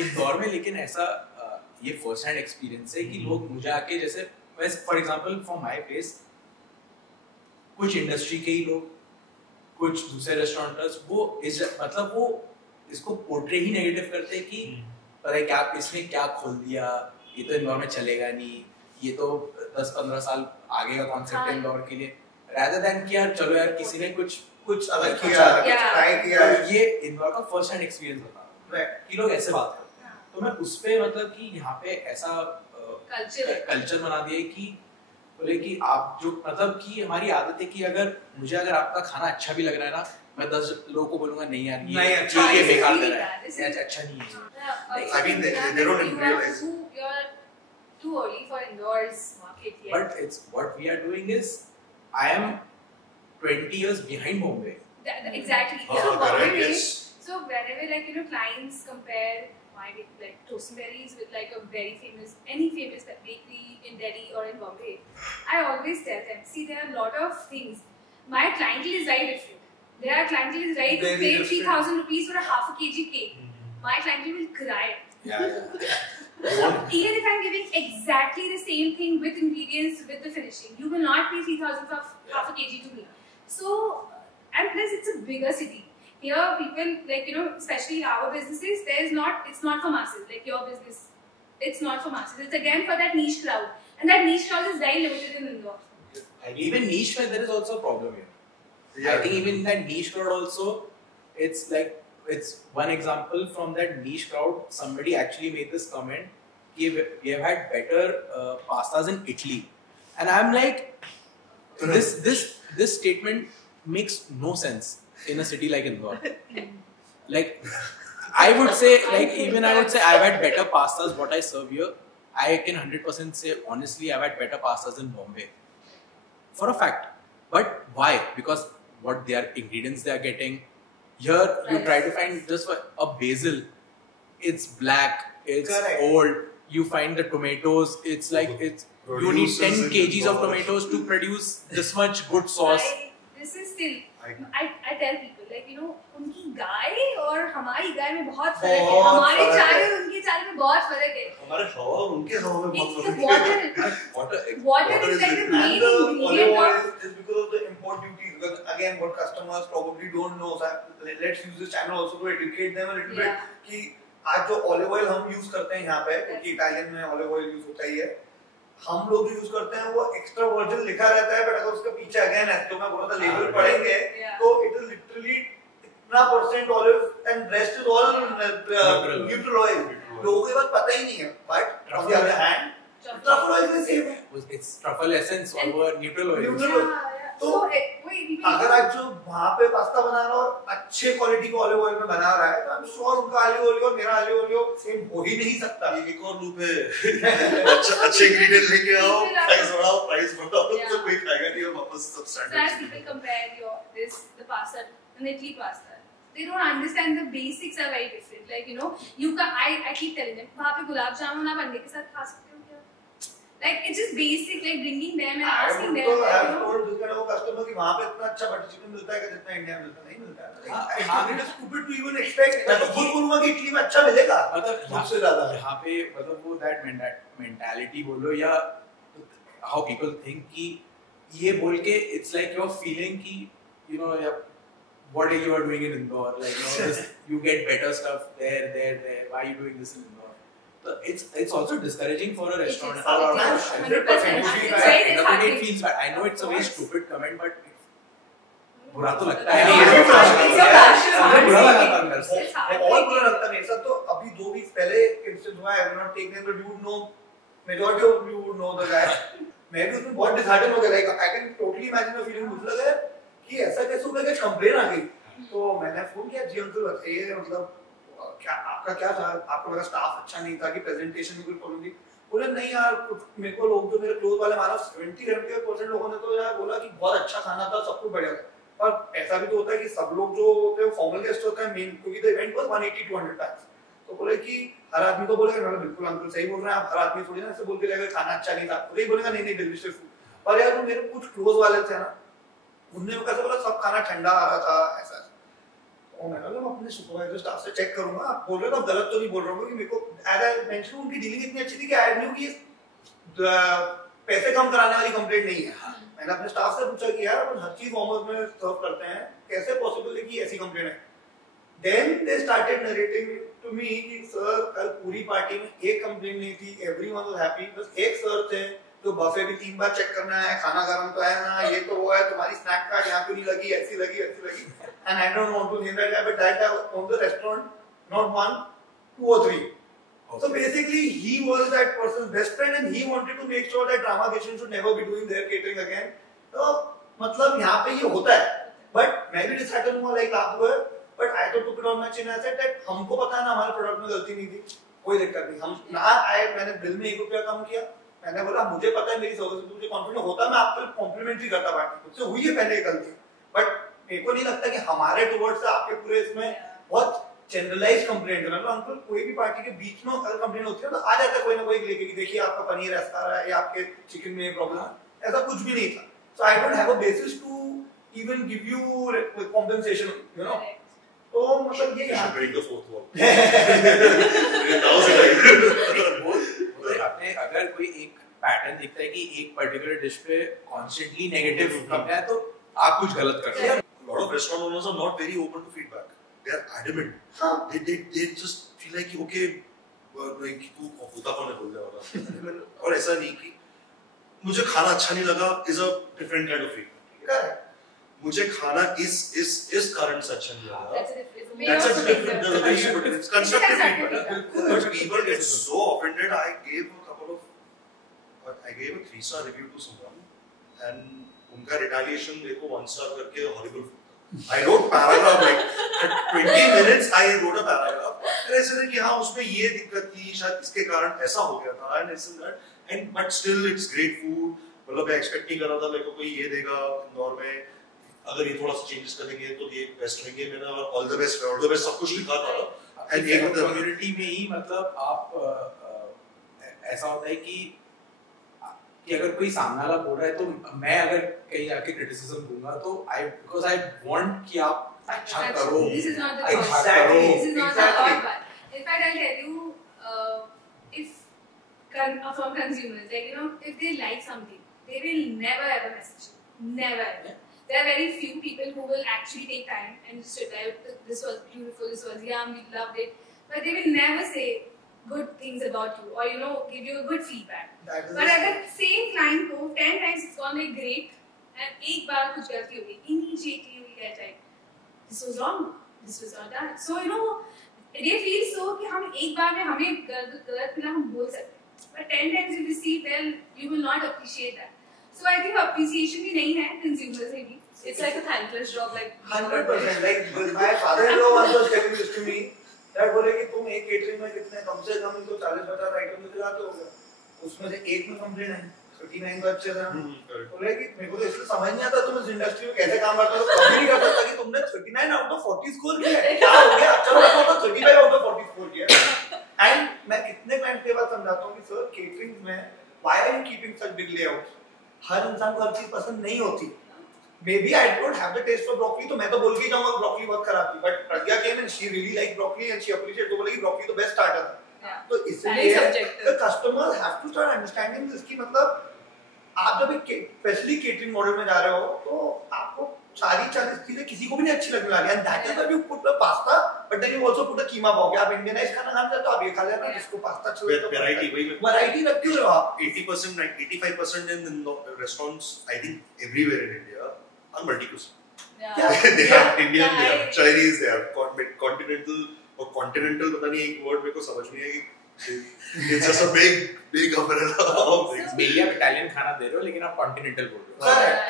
Indore में लेकिन ऐसा ये फर्स्ट हैंड एक्सपीरियंस है कि लोग मुझे आके जैसे for example from my place कुछ इंडस्ट्री के ही लोग कुछ दूसरे रेस्टोरेंटर्स वो मतलब वो इसको पोर्ट्रे ही नेगेटिव करते हैं कि पता है क्या इसने क्या खोल दिया ये तो इंदौर में चलेगा नहीं ये तो 10-15 साल आगे का कॉन्सेप्ट है इंदौर के लिए rather than कि यार चलो यार किसी ने कुछ अलग किया ट्राई किया ये इंदौर का फर्स्ट हैंड एक्सपीरियंस होता है कि लोग ऐसे बात करते हैं तो मैं उस पे मतलब कि यहाँ पे ऐसा कल्चर बना दिया कि बोले कि आप जो मतलब कि हमारी आदत है कि अगर आपका खाना अच्छा भी लग रहा है ना मैं 10 लोगों को बोलूंगा नहीं यार ये बेकार कर रहा है अच्छा नहीं है I mean they don't realize you're too early for Indoor's market yet but it's what we are doing is I am 20 years behind Bombay. Exactly. So whenever clients compare my Toastberries with any famous bakery in Delhi or in Bombay, I always tell them, see there are a lot of things. My clientele is very different. There are clientele is right who pay 3,000 rupees for a half a kg cake. My clientele will cry. Even if I'm giving exactly the same thing with ingredients with the finishing, you will not pay 3,000 for half a kg to me. So, and plus it's a bigger city. Here people especially in our businesses, it's not for masses. Like your business, it's not for masses. It's again for that niche crowd. And that niche crowd is very limited in Indore. even niche में there is also a problem here. I think even in that niche crowd also, it's like it's one example from that niche crowd. Somebody actually made this comment. We have had better pastas in Italy, and I'm like, this statement makes no sense in a city like Indore. Like, I would say, I've had better pastas what I serve here. I can 100% say honestly, I've had better pastas in Bombay, for a fact. But why? Because what their ingredients they are getting. Here, you try to find just a basil. It's black, it's old. You find the tomatoes, it's like you need 10 kgs of tomatoes to produce this much good sauce. This is still, I tell people, like, you know, उनकी गाय और हमारी गाय में बहुत फर्क है. हमारे चाय और उनके चाय में बहुत फर्क है. हमारे हवा और उनके हवा में बहुत फर्क है. Water is like the main ingredient of. Just because of the import duty. Because again, what customers probably don't know. So let's use this channel also to educate them a little bit. कि आज जो olive oil हम use करते हैं यहाँ पे, क्योंकि Italian में olive oil use होता ही है. हम लोग जो यूज करते हैं वो एक्स्ट्रा वर्जिन लिखा रहता है, बट अगर उसके पीछे अगेन जो मैं बोला था लेबल पढ़ेंगे तो इट इज लिटरली इतना percent olive and rest is all neutral oil. लोगों के पास पता ही नहीं है. But on the other hand truffle oil is same है. इट्स ट्रफल एसेंस और न्यूट्रल ऑयल. तो अगर आप जो वहाँ पे पास्ता बना रहा हो अच्छे क्वालिटी के ऑलिव ऑयल में बना रहा है, तो आई एम श्योर उनका ऑलिव ऑयल और मेरा ऑलिव ऑयल सेम हो ही नहीं सकता. ये एक और लूप है. अच्छे इंग्रेडिएंट्स लेके आओ, प्राइस बढ़ाओ तो कोई खाएगा नहीं और वापस सब standard. As people compare the pasta and Italy pasta, they don't understand the basics are very different. Like, you know, I keep telling them, वहाँ पे गुलाब जामुन आप अंडे के साथ खा सकते हो क्या? Like, it's just basic, like bringing them and asking them. I have told this kind of customer कि वहाँ पे इतना अच्छा बटर चिकन मिलता है कि जितना इंडिया में मिलता नहीं मिलता है. It is stupid to even expect. मैं तो खुद बोलूँगा कि इटली में अच्छा मिलेगा. मतलब सबसे ज़्यादा यहाँ पे मतलब वो that mentality बोलो या how people think कि ये बोल के it's like you're feeling कि you know what you are doing in Indore, like you get better stuff there. Why are you doing this in Indore? So it's also discouraging for a restaurant. It feels bad. I know it's a very stupid comment, but बुरा तो लगता है. बुरा लगता है अंदर से. और बुरा लगता है. मेरे साथ तो अभी 2 वीक पहले इंसिडेंट हुआ है. I will not take them, but you would know, majority of you would know the guy. मैं भी उसमें बहुत disheartened हो गया. Like I can totally imagine the feeling. मुझे लगा कि ऐसा कैसे हो गया कि कंप्लेन आ गई. तो मैंने फोन किया, जी अंकल बताइए मतलब क्या आपका क्या था, आपको लगा स्टाफ अच्छा नहीं था कि प्रेजेंटेशन में कोई प्रॉब्लम थी? बोले नहीं यार, मेरे को लोग जो मेरे क्लोज वाले माना 70% लोगों ने तो यार बोला कि बहुत अच्छा खाना था, सब कुछ बढ़िया था. और ऐसा भी तो होता है कि सब लोग जो होते हैं फॉर्मल गेस्ट होते हैं मेन, क्योंकि द इवेंट वाज 180-200 पैक्स. तो बोले कि हर आदमी तो बोलेगा ना बिल्कुल अंकल सही बोल रहे हैं आप, हर आदमी थोड़ी ना ऐसे बोल के जाएगा खाना अच्छा नहीं था. कोई बोलेगा नहीं डिलीशियस फूड. पर यार वो मेरे कुछ क्लोज वाले थे ना, उन्होंने कैसे बोला सब खाना ठंडा आ रहा था ऐसा. और मैंने बोला मैं अपने सुपरवाइजर स्टाफ से चेक करूंगा, आप बोल रहे हो तो गलत तो नहीं बोल रहा हूँ. कि मेरे को एज आई मेंशन उनकी डीलिंग इतनी अच्छी थी कि आई न्यू कि पैसे कम कराने वाली कंप्लेंट नहीं है. मैंने अपने स्टाफ से पूछा कि यार अपन हर चीज वॉर्मर्स में सर्व करते हैं, कैसे पॉसिबल है कि ऐसी कंप्लेंट है? Then they started narrating to me कि सर कल पूरी पार्टी में एक कंप्लेंट नहीं थी, एवरीवन वाज हैप्पी. बस एक सर थे जो बफे भी 3 बार चेक करना है, खाना गरम तो है ना, ये तो वो है, तुम्हारी स्नैक कार्ड यहाँ क्यों नहीं लगी, ऐसी लगी. And I don't want to name that guy, but that guy owned the restaurant, not 1, 2 or 3. Okay. So basically, he was that person's best friend, and he wanted to make sure that Drama Kitchen should never be doing their catering again. तो मतलब यहाँ पे ये होता है. But मैं भी decide हुआ like आप हुए, but I took it on my chin. I said that हमको पता है ना हमारे प्रोडक्ट में गलती नहीं थी, कोई दिक्कत नहीं. हम ना आए, मैंने बिल में 1 रुपया कम किया. मैंने बोला मुझे पता है मेरी सर्विस मुझे कॉन्फिडेंस होता है, मैं आपको कॉम्प्लीमेंट्री करता पार्टी. मुझसे हुई है पहले गलती, बट मेरे को नहीं लगता कि हमारे टुवर्ड्स आपके पूरे इसमें बहुत जनरलाइज्ड कंप्लेंट है ना. अंकल कोई भी पार्टी के बीच में अगर कंप्लेंट होती है तो आ जाता है कोई ना कोई लेके कि देखिए आपका पनीर ऐसा रहा है या आपके चिकन में प्रॉब्लम है. ऐसा कुछ भी नहीं था. So I don't have a basis to even give you compensation, you know. तो मतलब ये should break the fourth wall. आपने अगर कोई एक पैटर्न दिखता है कि एक पर्टिकुलर डिश पे कॉन्स्टेंटली नेगेटिव कम है तो आप कुछ गलत कर रहे हैं. A lot of restaurant owners are not very open to feedback. They are adamant. They just feel like okay, like तू होता कौन है बोलने वाला. और ऐसा नहीं कि मुझे खाना अच्छा नहीं लगा is a different kind of feedback. Correct. मुझे खाना इस कारण से अच्छा नहीं लगा. That's a different way That's of a putting different. it. There's a way to put it. It's constructive Constructive feedback. feedback. But people get so offended. I gave a 3-star review to someone, and उनका retaliation देखो 1-star करके horrible. I wrote paragraph like 20 minutes. I wrote a paragraph. And I said कि हाँ उसमें ये दिक्कत थी, शायद इसके कारण ऐसा हो गया था, and this and that. And but still it's great food. मतलब मैं expect नहीं कर रहा था मेरे को कोई ये देगा इंदौर में. अगर ये थोड़ा सा चेंजेस करेंगे तो ये बेस्ट होंगे. मैंने ऑल द बेस्ट सब कुछ लिखा था. And एक कम्युनिटी में ही मतलब आप ऐसा होता है कि अगर कोई सामने वाला बोल रहा है तो मैं अगर कहीं आके क्रिटिसिज्म दूंगा तो because I want कि आप अच्छा करो. This is not the Exactly. This is not the thought part. In fact, I'll tell you, from consumers, like if they like something, they will never ever message you. Never. Yeah. There are very few people who will actually take time and just reply, this was beautiful, this was yum, we loved it. But they will never say good things about you or give you a good feedback. But अगर same client को 10 times it's gone like great and एक बार कुछ गलती हो गई, immediately you will get like this was wrong, this was not done. So they feel so कि हम एक बार में हमें गलत मिला हम बोल सकते हैं. But 10 times you receive, then you will not appreciate that. So I think appreciation भी नहीं है consumers में भी. It's like a thankless job, like 100%. Like my father-in-law once was telling this to me. That बोले कि तुम एक catering में कितने कम से कम इनको 40-50 आइटम दिलाते होगे. उसमें से एक में कंप्लेंट आई 39 तो अच्छे था. बोले कि मेरे को तो इसलिए समझ नहीं आता तुम इस इंडस्ट्री में कैसे काम करते हो. कभी नहीं कर सकता कि तुमने 39 आउट ऑफ 40 स्कोर किया है. क्या हो गया? चलो रखो तो 35 आउट ऑफ 40 स्कोर किया है. एंड मैं कितने क्लाइंट के बाद समझाता हूँ कि सर केटरिंग में why are you keeping such big layouts. हर इंसान को हर चीज पसंद नहीं होती. Maybe I don't have the taste for broccoli, तो मैं तो बोल के जाऊंगा broccoli बहुत खराब थी. But Pragya came and she really liked broccoli and she appreciated. तो बोलेगी broccoli तो best starter था. तो इसलिए the customers have to start understanding this कि मतलब आप जब एक स्पेशली केटरिंग मॉडल में जा रहे हो तो आपको सारी 40 चीजें किसी को भी नहीं अच्छी लगने लगी. And that is why you put the pasta, but then you also put a कीमा पाव. आप इंडियनाइज खाना खाना चाहते हो आप ये खा लेना. जिसको पास्ता अच्छा लगता है वैरायटी रखते हो आप. 80%, 85% in restaurants, I think everywhere in India are multi-cuisine. Yeah. They have Indian, they have Chinese, they have continental और continental पता नहीं एक word मेरे को समझ नहीं आई. It's just a big umbrella of things. भैया इटालियन खाना दे रहे हो लेकिन आप कॉन्टिनेंटल बोल रहे हो.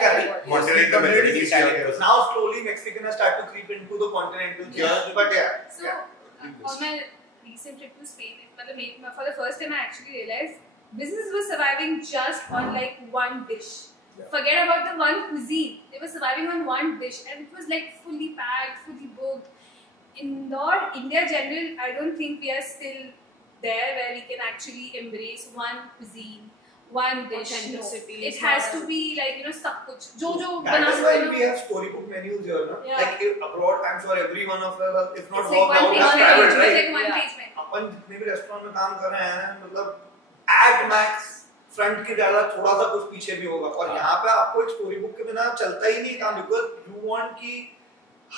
Correct. Continental Community Italian. Now slowly Mexican has started to creep into the continental. Yeah. But yeah. So on my recent trip to Spain, for the first time I actually realized business was surviving just on like one dish. Forget about the one cuisine. They were surviving on one dish, and it was like fully packed, fully booked. In India general, I don't think we are still there where we can actually embrace one cuisine, one dish. No. It has to be like सब कुछ जो That is why we have storybook menus here, no? Yeah. Like abroad, I'm sure every one of us, if not It's like all, one has page traveled, menu. right? It's like one page menu. अपन जितने भी restaurant में काम कर रहे हैं मतलब at max front के ज्यादा थोड़ा सा कुछ पीछे भी होगा. और यहाँ पे आपको एक स्टोरी बुक के बिना चलता ही नहीं काम. बिकॉज यू वांट कि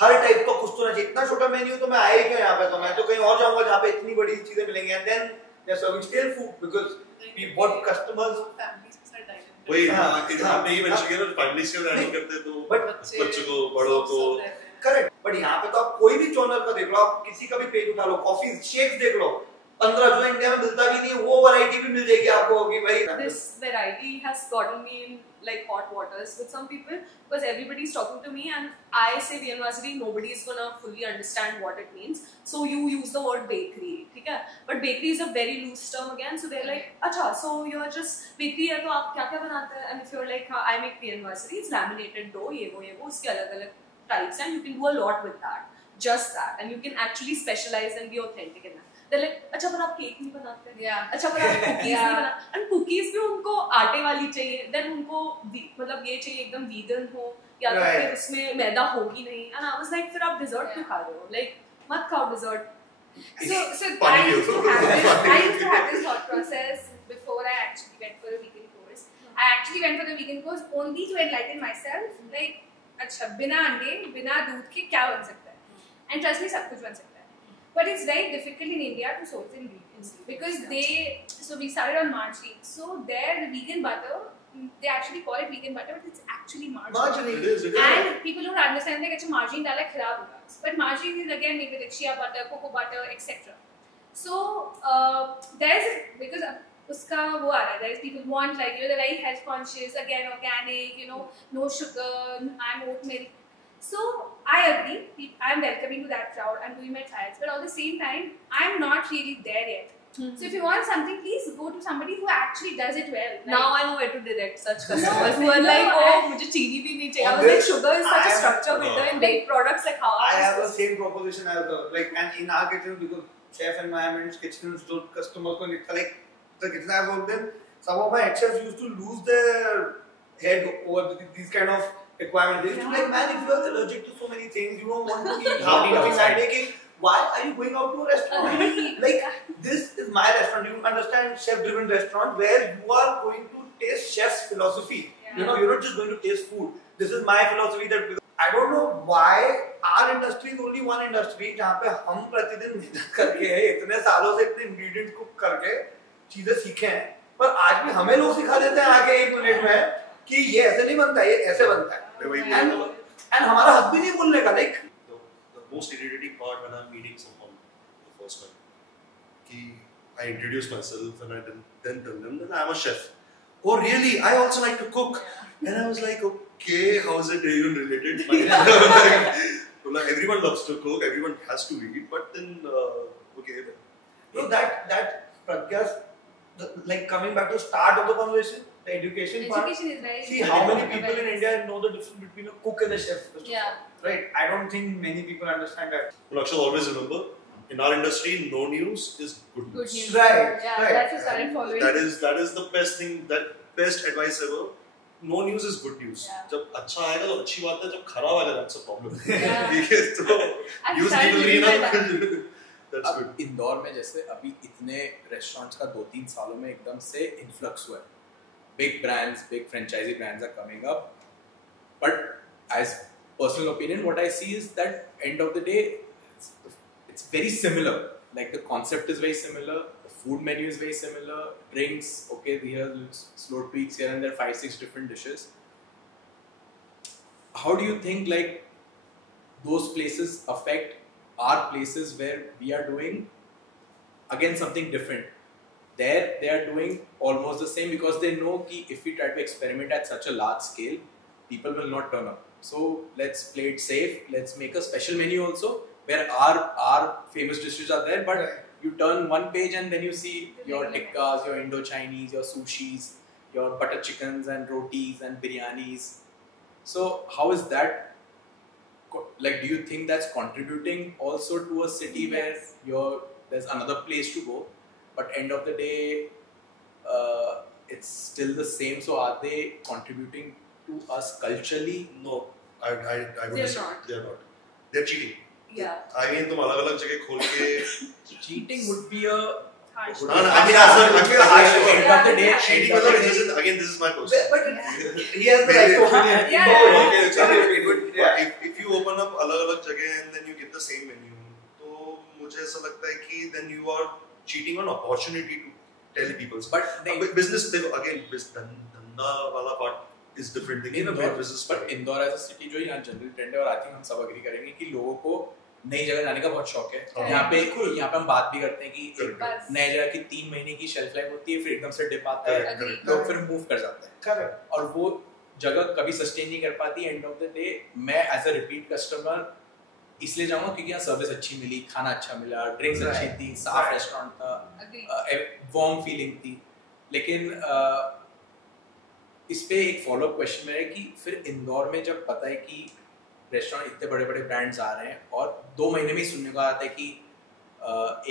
हर टाइप का कुछ तो ना चाहिए. इतना छोटा मेन्यू तो मैं आया ही क्यों यहाँ पे. तो मैं तो कहीं और जाऊंगा जहाँ पे इतनी बड़ी चीजें मिलेंगी. And then they are serving still food because we what customers families के साथ dining वही करते हैं. आपने ये मेंशन किया ना फैमिलीज के डाइनिंग करते तो But बच्चों को बड़ों को करेक्ट. बट यहाँ पे तो आप कोई भी जॉनर का देख लो. आप किसी का भी पेज उठा लो. कॉफी शेक्स देख लो. 15 जो इंडिया में मिलता भी नहीं वो वैरायटी भी मिल जाएगी आपको कि भाई. This variety has gotten me in like hot waters with some people because everybody's talking to me and I say Viennoiserie, nobody is gonna fully understand what it means. So you use the word bakery, ठीक है? But bakery is a very loose term again. So they're like, अच्छा, so you're just bakery है तो आप क्या क्या बनाते हैं? And if you're like, I make Viennoiserie, it's laminated dough, ये वो उसके अलग-अलग types and you can do a lot with that, just that, and you can actually specialize and be authentic in that. They're like, अच्छा पर आप cake नहीं बनाते हैं. Yeah. अच्छा पर आप कुकीज नहीं बना. And cookies भी उनको आटे वाली चाहिए. Then उनको मतलब ये चाहिए एकदम vegan हो या तो फिर उसमें मैदा होगी नहीं. And I was like, फिर आप dessert क्यों खा रहे हो? Like मत खाओ dessert. So I used to have this thought process before I actually went for a vegan course. I actually went for the vegan course only to enlighten myself. Like, अच्छा बिना अंडे बिना दूध के क्या बन सकता है? And trust me, सब कुछ बन सकता है. But it's very difficult in India to source ingredients because so we started on March 8th. So there, the vegan butter they actually call it vegan butter, but it's actually margarine. Margarine. It is. And people don't understand that it's margarine डाला खराब होगा. But margarine is again made with shea butter, cocoa butter, etc. So there is, because उसका वो आ रहा है, there is people want like, you know, they're very health conscious, again organic, you know, no sugar, I'm oat milk. So I agree, I'm welcoming to that crowd, I'm doing my trials, but at the same time, I'm not really there yet. So if you want something, please go to somebody who actually does it well. Like, now I know where to direct such customers who are like, oh, मुझे चीनी भी नहीं चाहिए. I was like, sugar is such a structure builder in baked products. Like how I have the same proposition as well. Like, and in our kitchen, because chef environments, kitchens, तो customers को निकल like the kitchen I've worked in, some of my head chefs used to lose their head over these kind of requirements. They used to be like, man, if you are allergic to so many things, you don't want to eat half the things I'm making. Why are you going out to a restaurant? Like, this is my restaurant. You understand, chef-driven restaurant where you are going to taste chef's philosophy. Yeah. You know, you're not just going to taste food. This is my philosophy that I don't know why our industry is only one industry जहाँ पे हम प्रतिदिन मेहनत करके इतने सालों से इतने ingredients cook करके चीजें सीखे हैं, पर आज भी हमें लोग सिखा देते हैं आके 1 मिनट में कि ये ऐसे नहीं बनता, ये ऐसे बनता है. And हमारा हक भी नहीं बोलने का. Like the most irritating part when I'm meeting someone for the first time, कि I introduce myself and I then tell them that I'm a chef. Oh really? I also like to cook. And I was like, okay, how is it even related? Like, everyone loves to cook, everyone has to eat, but then okay. So that Pragya's, like coming back to the start of the conversation, the education part. Education is very See how many people in India know the difference between a cook and a chef. Yeah. Right. I don't think many people understand that. Well, Akshat, always remember, in our industry, no news is good news. Good news. Right. Yeah, right. that's a started following. That is the best thing, that best advice ever. No news is good news. Yeah. जब अच्छा आएगा तो अच्छी बात है, जब खराब आएगा that's a problem. Yeah. ठीक है, तो I've news started निकल रही है living ना, by that's अब good. इंदौर में जैसे अभी इतने रेस्टोरेंट्स का 2-3 सालों में एकदम से इन्फ्लक्स हुआ है. Big brands, big franchisee brands are coming up, but as personal opinion, what I see is that end of the day, it's very similar. Like the concept is very similar, the food menu is very similar, drinks, okay, here slow tweaks here and there, 5-6 different dishes. How do you think like those places affect our places where we are doing again something different? There they are doing almost the same because they know that if we try to experiment at such a large scale, people will not turn up. So let's play it safe. Let's make a special menu also where our famous dishes are there, but you turn one page and then you see your tikkas, your Indo-Chinese, your sushis, your butter chickens and rotis and biryanis. So how is that? Like, do you think that's contributing also to a city where there's another place to go? But end of the day, it's still the same. So are they contributing to us culturally? No, I would They're say not. they're not. They're cheating. Yeah. Again, तुम अलग-अलग जगह खोल के Cheating would be a harsh. No, I mean, end of the day. cheating end of the मतलब day- again, this is my personal. But he has the right to opinion. Yeah. Okay, But yeah. if you open up अलग-अलग जगह and then you get the same menu, तो मुझे ऐसा लगता है कि then you are cheating on opportunity to tell people. But business again, धंधा वाला part is different thing. Indore business but Indore as a city जो यहाँ जनरल ट्रेंड है और आई थिंक हम सब एग्री करेंगे कि लोगों को नई जगह जाने का बहुत शौक है. हाँ. यहाँ पे हम बात भी करते हैं कि Correct. बस. नए जगह की 3 महीने की शेल्फ लाइफ होती है, फिर एकदम से डिप आता है, Correct, correct. लोग फिर मूव कर जाते हैं Correct. और वो जगह कभी सस्टेन नहीं कर पाती. एंड ऑफ द डे मैं एज अ रिपीट कस्टमर इसलिए जाऊंगा क्योंकि यहाँ सर्विस अच्छी मिली, खाना अच्छा मिला, ड्रिंक्स अच्छी थी, साफ रेस्टोरेंट था, Agree. वार्म फीलिंग थी. लेकिन इस पे एक फॉलो अप क्वेश्चन मेरा है कि फिर इंदौर में जब पता है कि रेस्टोरेंट इतने बड़े बड़े ब्रांड्स आ रहे हैं और 2 महीने में ही सुनने को आता है कि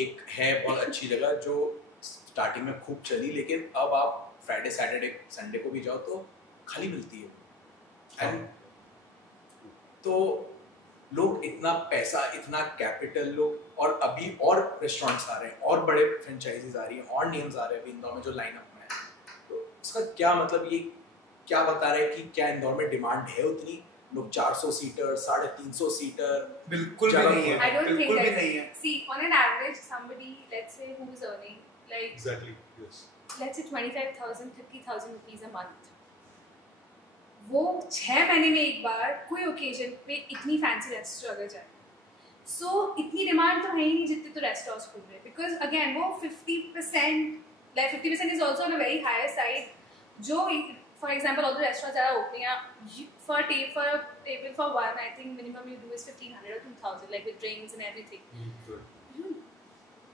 एक है बहुत अच्छी जगह जो स्टार्टिंग में खूब चली, लेकिन अब आप फ्राइडे सैटरडे संडे को भी जाओ तो खाली मिलती है. एंड तो लोग इतना पैसा, इतना कैपिटल लोग, और अभी और रेस्टोरेंट्स आ रहे हैं और बड़े फ्रेंचाइजीज आ रही हैं और नेम्स आ रहे हैं अभी इंदौर में जो लाइनअप में है. तो इसका क्या मतलब, ये क्या बता रहे हैं कि क्या इंदौर में डिमांड है उतनी? लोग 400 सीटर, 350 सीटर बिल्कुल भी नहीं है. I don't think बिल्कुल भी that. नहीं है. See, on an average, somebody, let's say, who is earning like Exactly. Yes. let's say 25,000, 30,000 rupees a month वो 6 महीने में एक बार कोई ओकेजन पे इतनी फैंसी रेस्टोरेंट अगर जाए, सो इतनी डिमांड तो है ही नहीं जितने तो रेस्टोरेंट्स खुल रहे, बिकॉज अगेन वो 50% like 50% is also on a very higher side. जो for example all the restaurants that are opening up for a table for one, I think minimum you do is 1500 or 2000 like with drinks and everything.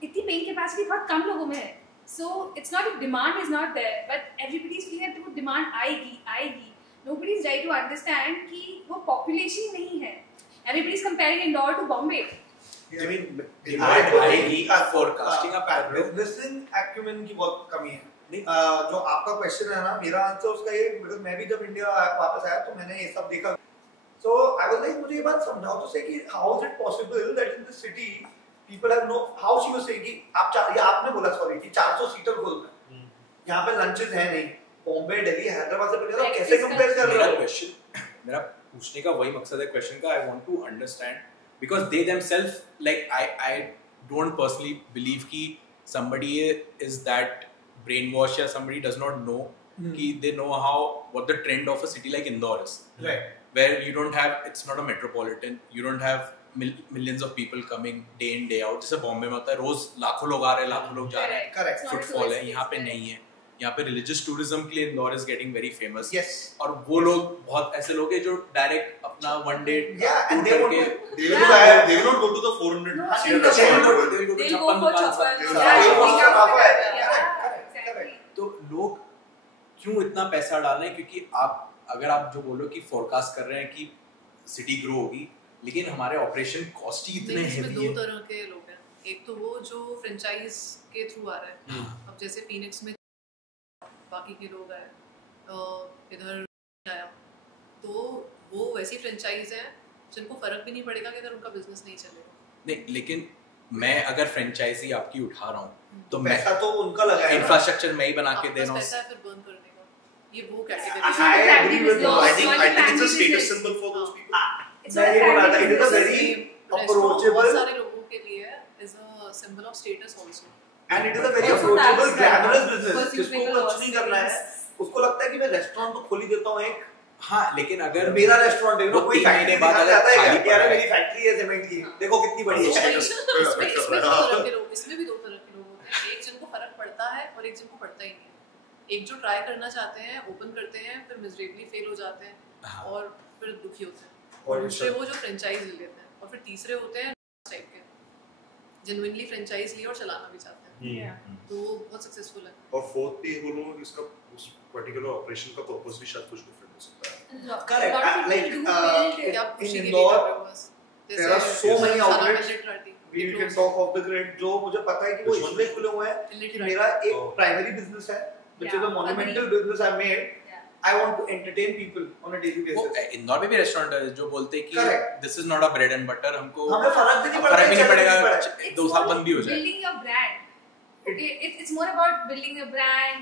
इतनी paying capacity बहुत कम लोगों में है, so it's not if demand is not there but everybody is feeling that वो demand आएगी. Nobody is ready to understand कि वो population नहीं है. Everybody is comparing Indore to Bombay. I mean, forecasting बिजनेसिंग acumen की बहुत कमी है. जो आपका क्वेश्चन है ना, मेरा आंसर उसका ये, बिकॉज़ मैं भी जब इंडिया वापस आया तो मैंने ये सब देखा. So I was like, मुझे ये बात समझाओ तो सही कि how is it possible that in the city people have no, how she was saying कि आपने बोला सॉरी कि 400 सीटर खोलना है, यहाँ पे लंचेस है नहीं, बॉम्बे दिल्ली हैदराबाद से पहले कैसे कंपेयर कर रहे हो? मेरा पूछने का वही मकसद है क्वेश्चन का. I want to understand because they themselves, like I don't personally believe कि somebody is that brainwashed या somebody does not know कि they know what the trend of a city like Indore is, right, where you don't have, it's not a metropolitan, you don't have millions of people coming day in day out. जैसे बॉम्बे में होता है रोज लाखों लोग आ रहे हैं, लाखों लोग जा रहे हैं, correct, फुटफॉल है. यहाँ पे नहीं है. यहाँ पे रिलीजियस टूरिज्म के लिए Indore is getting very famous. yes, और वो लोग बहुत ऐसे लोग हैं जो डायरेक्ट अपना one day yeah, and they will not go to the 400 तो लोग क्यों इतना पैसा डाल रहे हैं? क्योंकि अगर आप जो बोलो कि फोरकास्ट कर रहे हैं कि सिटी ग्रो होगी, लेकिन हमारे ऑपरेशन कॉस्ट ही इतने इसमें हेवी है. 2 तरह के लोग हैं. एक तो वो जो फ्रेंचाइज के थ्रू आ रहा है. अब जैसे फीनिक्स में बाकी के लोग आए, इधर आया, तो वो वैसी फ्रेंचाइज है जिनको फर्क भी नहीं पड़ेगा कि अगर उनका बिजनेस नहीं चलेगा. नहीं, लेकिन मैं अगर फ्रेंचाइजी आपकी उठा रहा हूँ तो पैसा तो उनका लगा है, इंफ्रास्ट्रक्चर मैं ही बना के दे रहा हूँ. पैसा है फिर बर्न करने का. ये वो I category agree with you. I think it's a status symbol for those people. मैं ये बोल रहा था, it is a very approachable बहुत सारे लोगों के लिए is a symbol of status also. and it is a very approachable glamorous business. जिसको कुछ नहीं करना है, उसको लगता है कि मैं रेस्टोरेंट तो खोल ही देता हूँ एक. हाँ, लेकिन अगर मेरा रेस्टोरेंट है, वो कोई 3 फैक्ट्री महीने बाद दिखाता अगर है खाली कि यार पड़ा है, मेरी फैक्ट्री है सीमेंट की, देखो कितनी बड़ी है. इसमें भी 2 तरह के लोग होते हैं. एक जिनको फर्क पड़ता है और एक जिनको पड़ता ही नहीं है. एक जो ट्राई करना चाहते हैं, ओपन करते हैं, फिर मिजरेबली फेल हो जाते हैं और फिर दुखी होते हैं. और दूसरे वो जो फ्रेंचाइज ले लेते हैं. और फिर तीसरे होते हैं टाइप के, जेन्युइनली फ्रेंचाइज लिए और चलाना भी चाहते हैं. तो वो बहुत सक्सेसफुल है. और फोर्थ भी बोलो, इसका उस पर्टिकुलर ऑपरेशन का पर्पस भी शायद कुछ डिफरेंट हो सकता है. Correct. Like क्या in खुशी के लिए Indore, कर रहे हो बस. there are so many outlets. We We can talk off the grid. जो मुझे पता है कि वो इसलिए खुले हुए हैं कि मेरा एक प्राइमरी बिजनेस है, which is a monumental business I've made. I want to entertain people on a daily basis. Indore में भी रेस्टोरेंट है जो बोलते हैं कि Correct. This is not a bread and butter. हमको हमें फर्क भी नहीं पड़ता, फर्क भी नहीं पड़ेगा, It's 2 साल बंद भी हो जाए. building your brand. Okay, it's more about building a brand.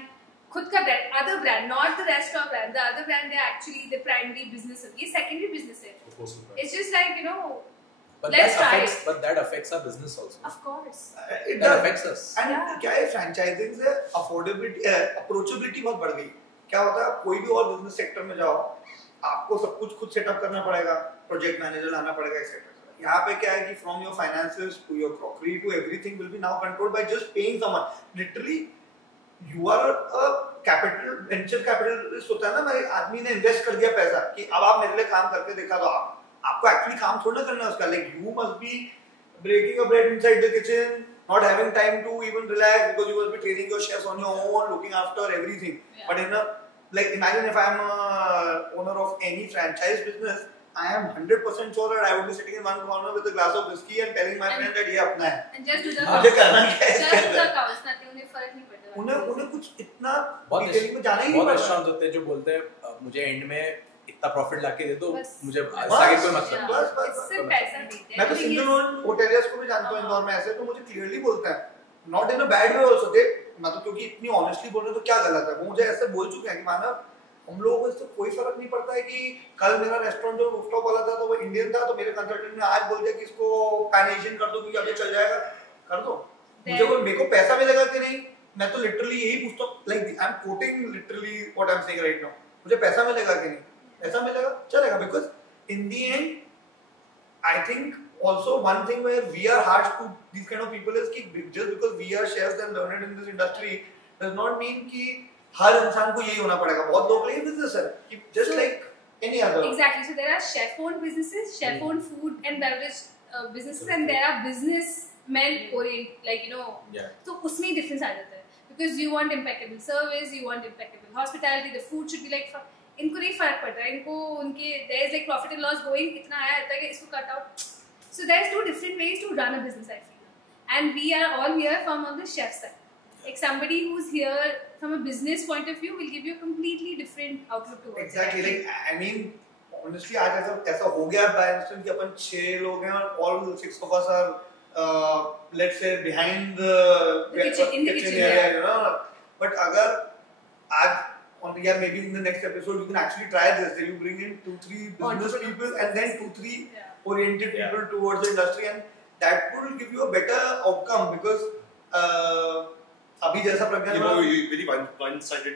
खुद का brand, other brand, not the restaurant brand. The other brand, they're actually the primary business. ये secondary business है. It's just like, you know, let's try it. But that affects our business also. Of course. It That does. affects us. And क्या है, franchising से affordability, approachability बहुत बढ़ गई. क्या होता है, कोई भी और बिजनेस सेक्टर में जाओ, आपको सब कुछ खुद सेटअप करना पड़ेगा, प्रोजेक्ट मैनेजर लाना पड़ेगा, एक्सेट्रा. यहाँ पे क्या है कि from your finances to your crockery to everything will be now controlled by just paying someone. Literally you are a capital, venture capitalist होता है ना, भाई आदमी ने इन्वेस्ट कर दिया पैसा कि अब आप मेरे लिए काम करके दिखा दो. आपको एक्चुअली काम थोड़ा करना है उसका. Like you must be breaking a bread inside the kitchen, not having time to even relax because you must be training your chefs on your own, looking after everything. But in a, like, imagine if I am a owner of any franchise business, I am 100% sure that I would be sitting in one corner with a glass of whiskey and telling my friend that ये अपना है. And just do the मुझे करना क्या है? just do the counts, nothing, उन्हें फर्क नहीं पड़ता. उन्हें कुछ इतना बहुत डिटेलिंग में जाना ही नहीं बहुत पड़ता. रेस्टोरेंट्स होते हैं जो बोलते हैं मुझे एंड में इतना प्रॉफिट लाके दे दो, बस. मुझे बस. आगे कोई मतलब नहीं. बस. इससे पैसा देते हैं. मैं तो सिंगल ओन होटेलियर्स को भी जानता हूँ इंदौर में ऐसे, तो मुझे क्लियरली बोलता है, not in a bad way also. They मतलब क्योंकि इतनी ऑनेस्टली बोल रहे हैं तो क्या गलत है. वो मुझे ऐसे बोल चुके हैं कि मानव, हम लोगों को इससे कोई फर्क नहीं पड़ता है कि कल मेरा रेस्टोरेंट जो रूफटॉप वाला था तो वो इंडियन था, तो मेरे कंसल्टेंट ने आज बोल दिया कि इसको पैन एशियन कर दो क्योंकि अब ये चल जाएगा, कर दो. मेरे को पैसा मिलेगा कि नहीं, मैं तो लिटरली यही पूछता हूँ. Like I am quoting literally what I am saying right now, मुझे पैसा मिलेगा कि नहीं. ऐसा मिलेगा चलेगा, because in the end I think also one thing where we are harsh to these kind of people is कि just because we are chefs and learned in this industry does not mean कि हर इंसान को यही होना पड़ेगा. बहुत लोग के लिए business है कि just like any other. Exactly. So there are chef-owned businesses, chef-owned food and beverage businesses, and there are businessmen oriented, like Yeah. So उसमें ही difference आ जाता है. Because you want impeccable service, you want impeccable hospitality, the food should be like. इनको नहीं फर्क पड़ता है, इनको उनके there is like profit and loss going, इतना आया था कि इसको cut out. So there is two different ways to run a business, I feel. And we are all here from on the chef side. Like somebody who's here from a business point of view will give you a completely different outlook towards it. Exactly. Like I mean, honestly, आज ऐसा हो गया by instant कि अपन 6 लोग हैं और all 6 of us are let's say behind the kitchen area, you know. But अगर आज maybe in the next episode you can actually try this. Then you bring in 2-3 business people and then 2-3 oriented people towards the industry, and that will give you a better outcome because अभी जैसा प्रज्ञा very one-sided.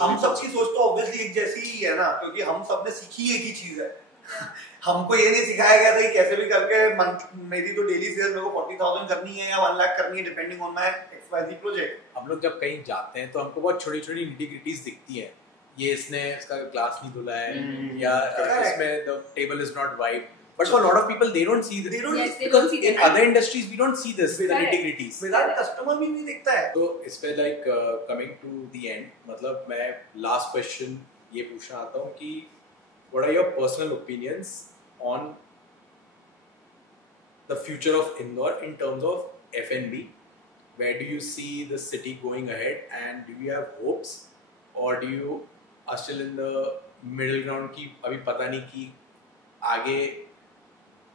हम सबकी सोच तो obviously एक जैसी ही है ना, क्योंकि हम सबने सीखी एक ही चीज है. हमको ये नहीं सिखाया गया था कि कैसे भी करके मेरी तो डेली सेल्स मेरे को 40,000 करनी है या 1 लाख करनी है depending on my XYZ project. हम लोग जब कहीं जाते हैं तो हमको बहुत छोटी छोटी इंटीग्रिटीज दिखती है. ये इसने इसका ग्लास नहीं धुला है या इसमें the table is not wiped. But for a lot of people, they don't see this. They don't because see in other industries, we don't see this with integrities. Without customer भी नहीं दिखता है. तो इस पे like coming to the end, मतलब मैं last question ये पूछना आता हूँ कि what are your personal opinions on the future of Indore in terms of F&B? Where do you see the city going ahead, and do you have hopes, or do you are still in the middle ground कि अभी पता नहीं कि आगे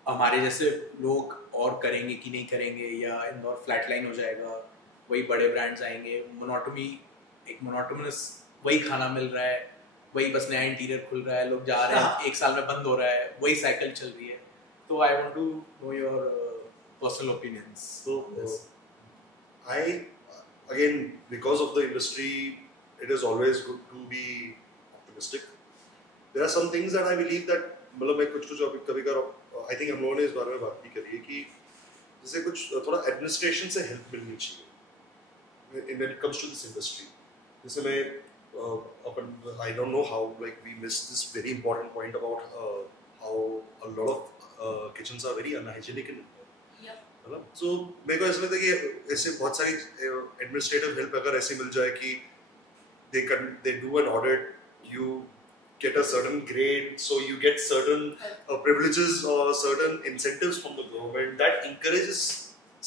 हमारे जैसे लोग और करेंगे कि नहीं करेंगे, या इंदौर फ्लैटलाइन हो जाएगा, वही बड़े ब्रांड्स आएंगे, मोनोटोनस वही खाना मिल रहा है, वही बस नया इंटीरियर खुल रहा है, लोग जा रहे हैं, 1 साल में बंद हो रहा है, वही साइकिल चल रही है. तो I want to know your personal opinions. I again, because of the industry, it is always good to be optimistic. There are some things that I believe that मतलब मैं कुछ अभी कभी कर I think हम लोगों ने इस बारे में बात भी करी है कि जैसे कुछ थोड़ा एडमिनिस्ट्रेशन से हेल्प मिलनी चाहिए when it comes to this industry. जैसे मैं अपन I don't know how like we missed this very important point about how a lot of kitchens are very unhygienic in India. मतलब so मेरे को ऐसा लगता है कि ऐसे बहुत सारी एडमिनिस्ट्रेटिव हेल्प अगर ऐसे मिल जाए कि they do an audit, you get a certain grade, so you get certain privileges or certain incentives from the government that encourages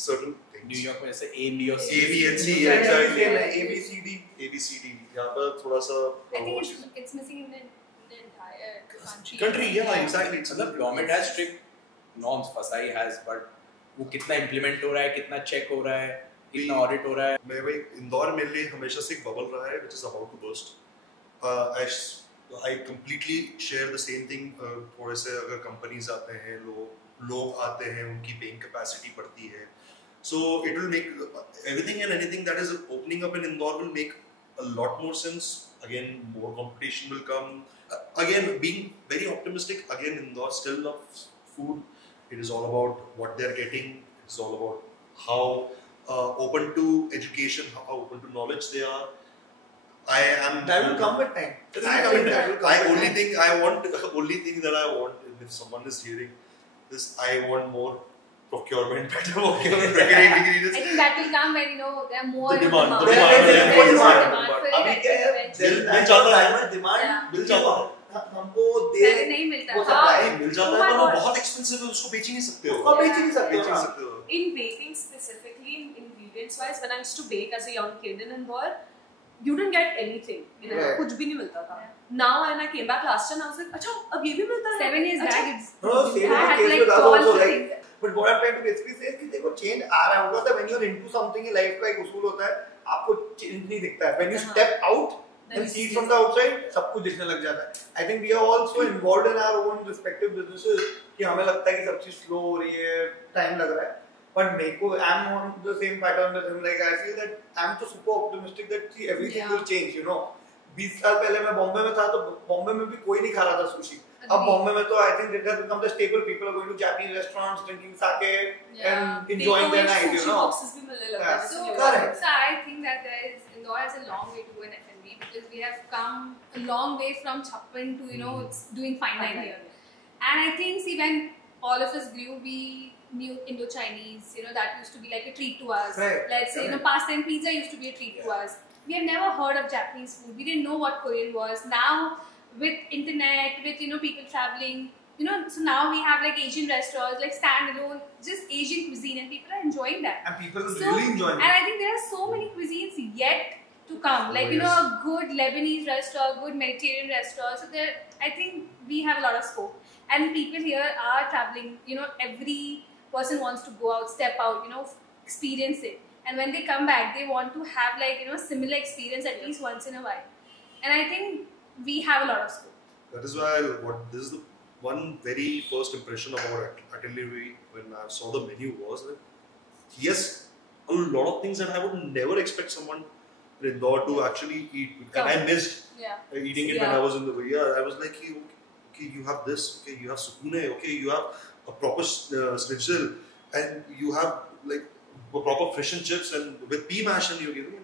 certain things. New York में ऐसे A, B और C. A, B and C, exactly. A, B, C, D. यहाँ पर थोड़ा सा. I think it's missing in the entire country. Country, yeah, exactly. मतलब government has strict norms, FSSAI has, but वो कितना implement हो रहा है, कितना check हो रहा है, कितना audit हो रहा है. मैं भाई इंदौर मेरे लिए हमेशा से एक bubble रहा है, which is about to burst. I completely share the same thing. थोड़े से अगर companies आते हैं, लोग आते हैं, उनकी paying capacity बढ़ती है. So it will make everything and anything that is opening up in Indore will make a lot more sense. Again, more competition will come. Again, being very optimistic. Again, Indore still loves food. It is all about what they are getting. It is all about how open to education, how open to knowledge they are. I am. That will come with time. Only thing that I want, if someone is hearing this, I want more procurement, better procurement. I think that will come when there are more demand. हमको दे नहीं मिलता मिल जाता है, पर वो बहुत expensive है, उसको बेच ही नहीं सकते हो. In baking specifically, in ingredients wise, when I used to bake as a young kid in Indore, you didn't get anything. कुछ भी नहीं मिलता था. Now when I came back last year, I was like, अच्छा अब ये भी मिलता है. 7 years back, it's. No, same case with us also. Like, but what I'm trying to basically say is कि देखो change आ रहा होगा, when you're into something in life का एक उसूल होता है, आपको change नहीं दिखता है. When you step out and see it from the outside, सब कुछ दिखने लग जाता है. I think we are all so involved in our own respective businesses कि हमें लगता है कि सब चीज slow हो रही है, time लग रहा है. But Meko, I'm on the same pattern with him. Like I feel that I'm so super optimistic that everything will change. 20 साल पहले मैं बॉम्बे में था तो बॉम्बे में भी कोई नहीं खा रहा था सुशी. अब बॉम्बे में तो I think it has become the staple. People are going to Japanese restaurants, drinking sake and enjoying their night, you know. So I think that Indore has a long way to go in F&B because we have come a long way from Chappan to doing fine dining here. And I think when all of us grew, we knew Indo-Chinese, that used to be like a treat to us. Right. Let's say, pasta and pizza used to be a treat to us. We have never heard of Japanese food. We didn't know what Korean was. Now, with internet, with people traveling, so now we have like Asian restaurants, like standalone, just Asian cuisine, and people are enjoying that. And people are really enjoying it. And I think there are so many cuisines yet to come. Like a good Lebanese restaurant, good Mediterranean restaurant. So I think we have a lot of scope. And people here are traveling. Every person wants to go out, step out, experience it. And when they come back, they want to have like similar experience at least once in a while. And I think we have a lot of scope. That is why this is the one very first impression about Atelier when I saw the menu was that he has a lot of things that I would never expect someone in Indore to actually eat. And I missed eating it when I was in the I was like, okay, you have this, okay, you have sukune, okay, you have a proper schnitzel, and you have like a proper fish and chips and with pea mash, and you're giving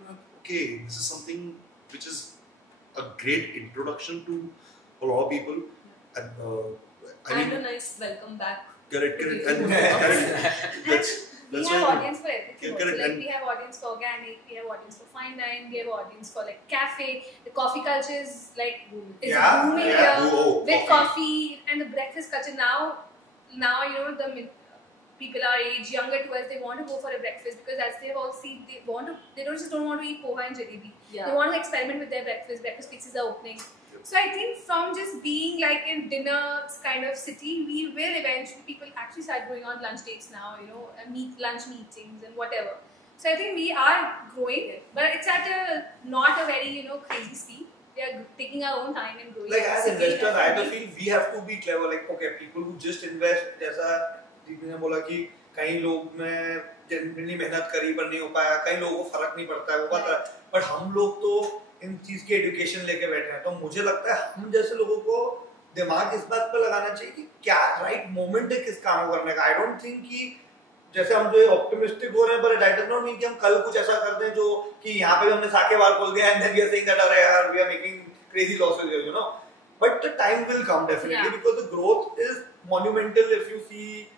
okay, this is something which is a great introduction to a lot of people, and I mean, a nice welcome back. Correct. And that's we have audience for everything. Correct. Like we have audience for organic, we have audience for fine dining, we have audience for like cafe. The coffee culture is like booming here with coffee, and the breakfast culture now the people our age, younger to us, they want to go for a breakfast because as they've all seen, they don't want to eat poha and jalebi. They want to experiment with their breakfast. Breakfast places are opening. So I think from just being like a dinner kind of city, we will eventually, people actually start going on lunch dates now, lunch meetings and whatever. So I think we are growing, but it's at not a very, crazy speed. We are taking our own time and growing. Like as investors, I feel we have to be clever. Like, okay, people who just invest, जैसा दीपी ने बोला कि कई लोग में generally मेहनत करी पर नहीं हो पाया, कई लोगों को फर्क नहीं पड़ता है वो बात है, पर हम लोग तो इन चीज की एजुकेशन लेके बैठे हैं, तो मुझे लगता है हम जैसे लोगों को दिमाग इस बात पे लगाना चाहिए कि क्या राइट मोमेंट है किस काम को करने का. आई डोंट थिंक कि जैसे हम जो ऑप्टिमिस्टिक हो रहे हैं, पर दैट डज नॉट मीन कि हम कल कुछ ऐसा कर दें जो कि यहाँ पे हमने साके बार खोल दिया and then we are saying that अरे यार we are making crazy losses here, but the time will come definitely because the growth is monumental. If you see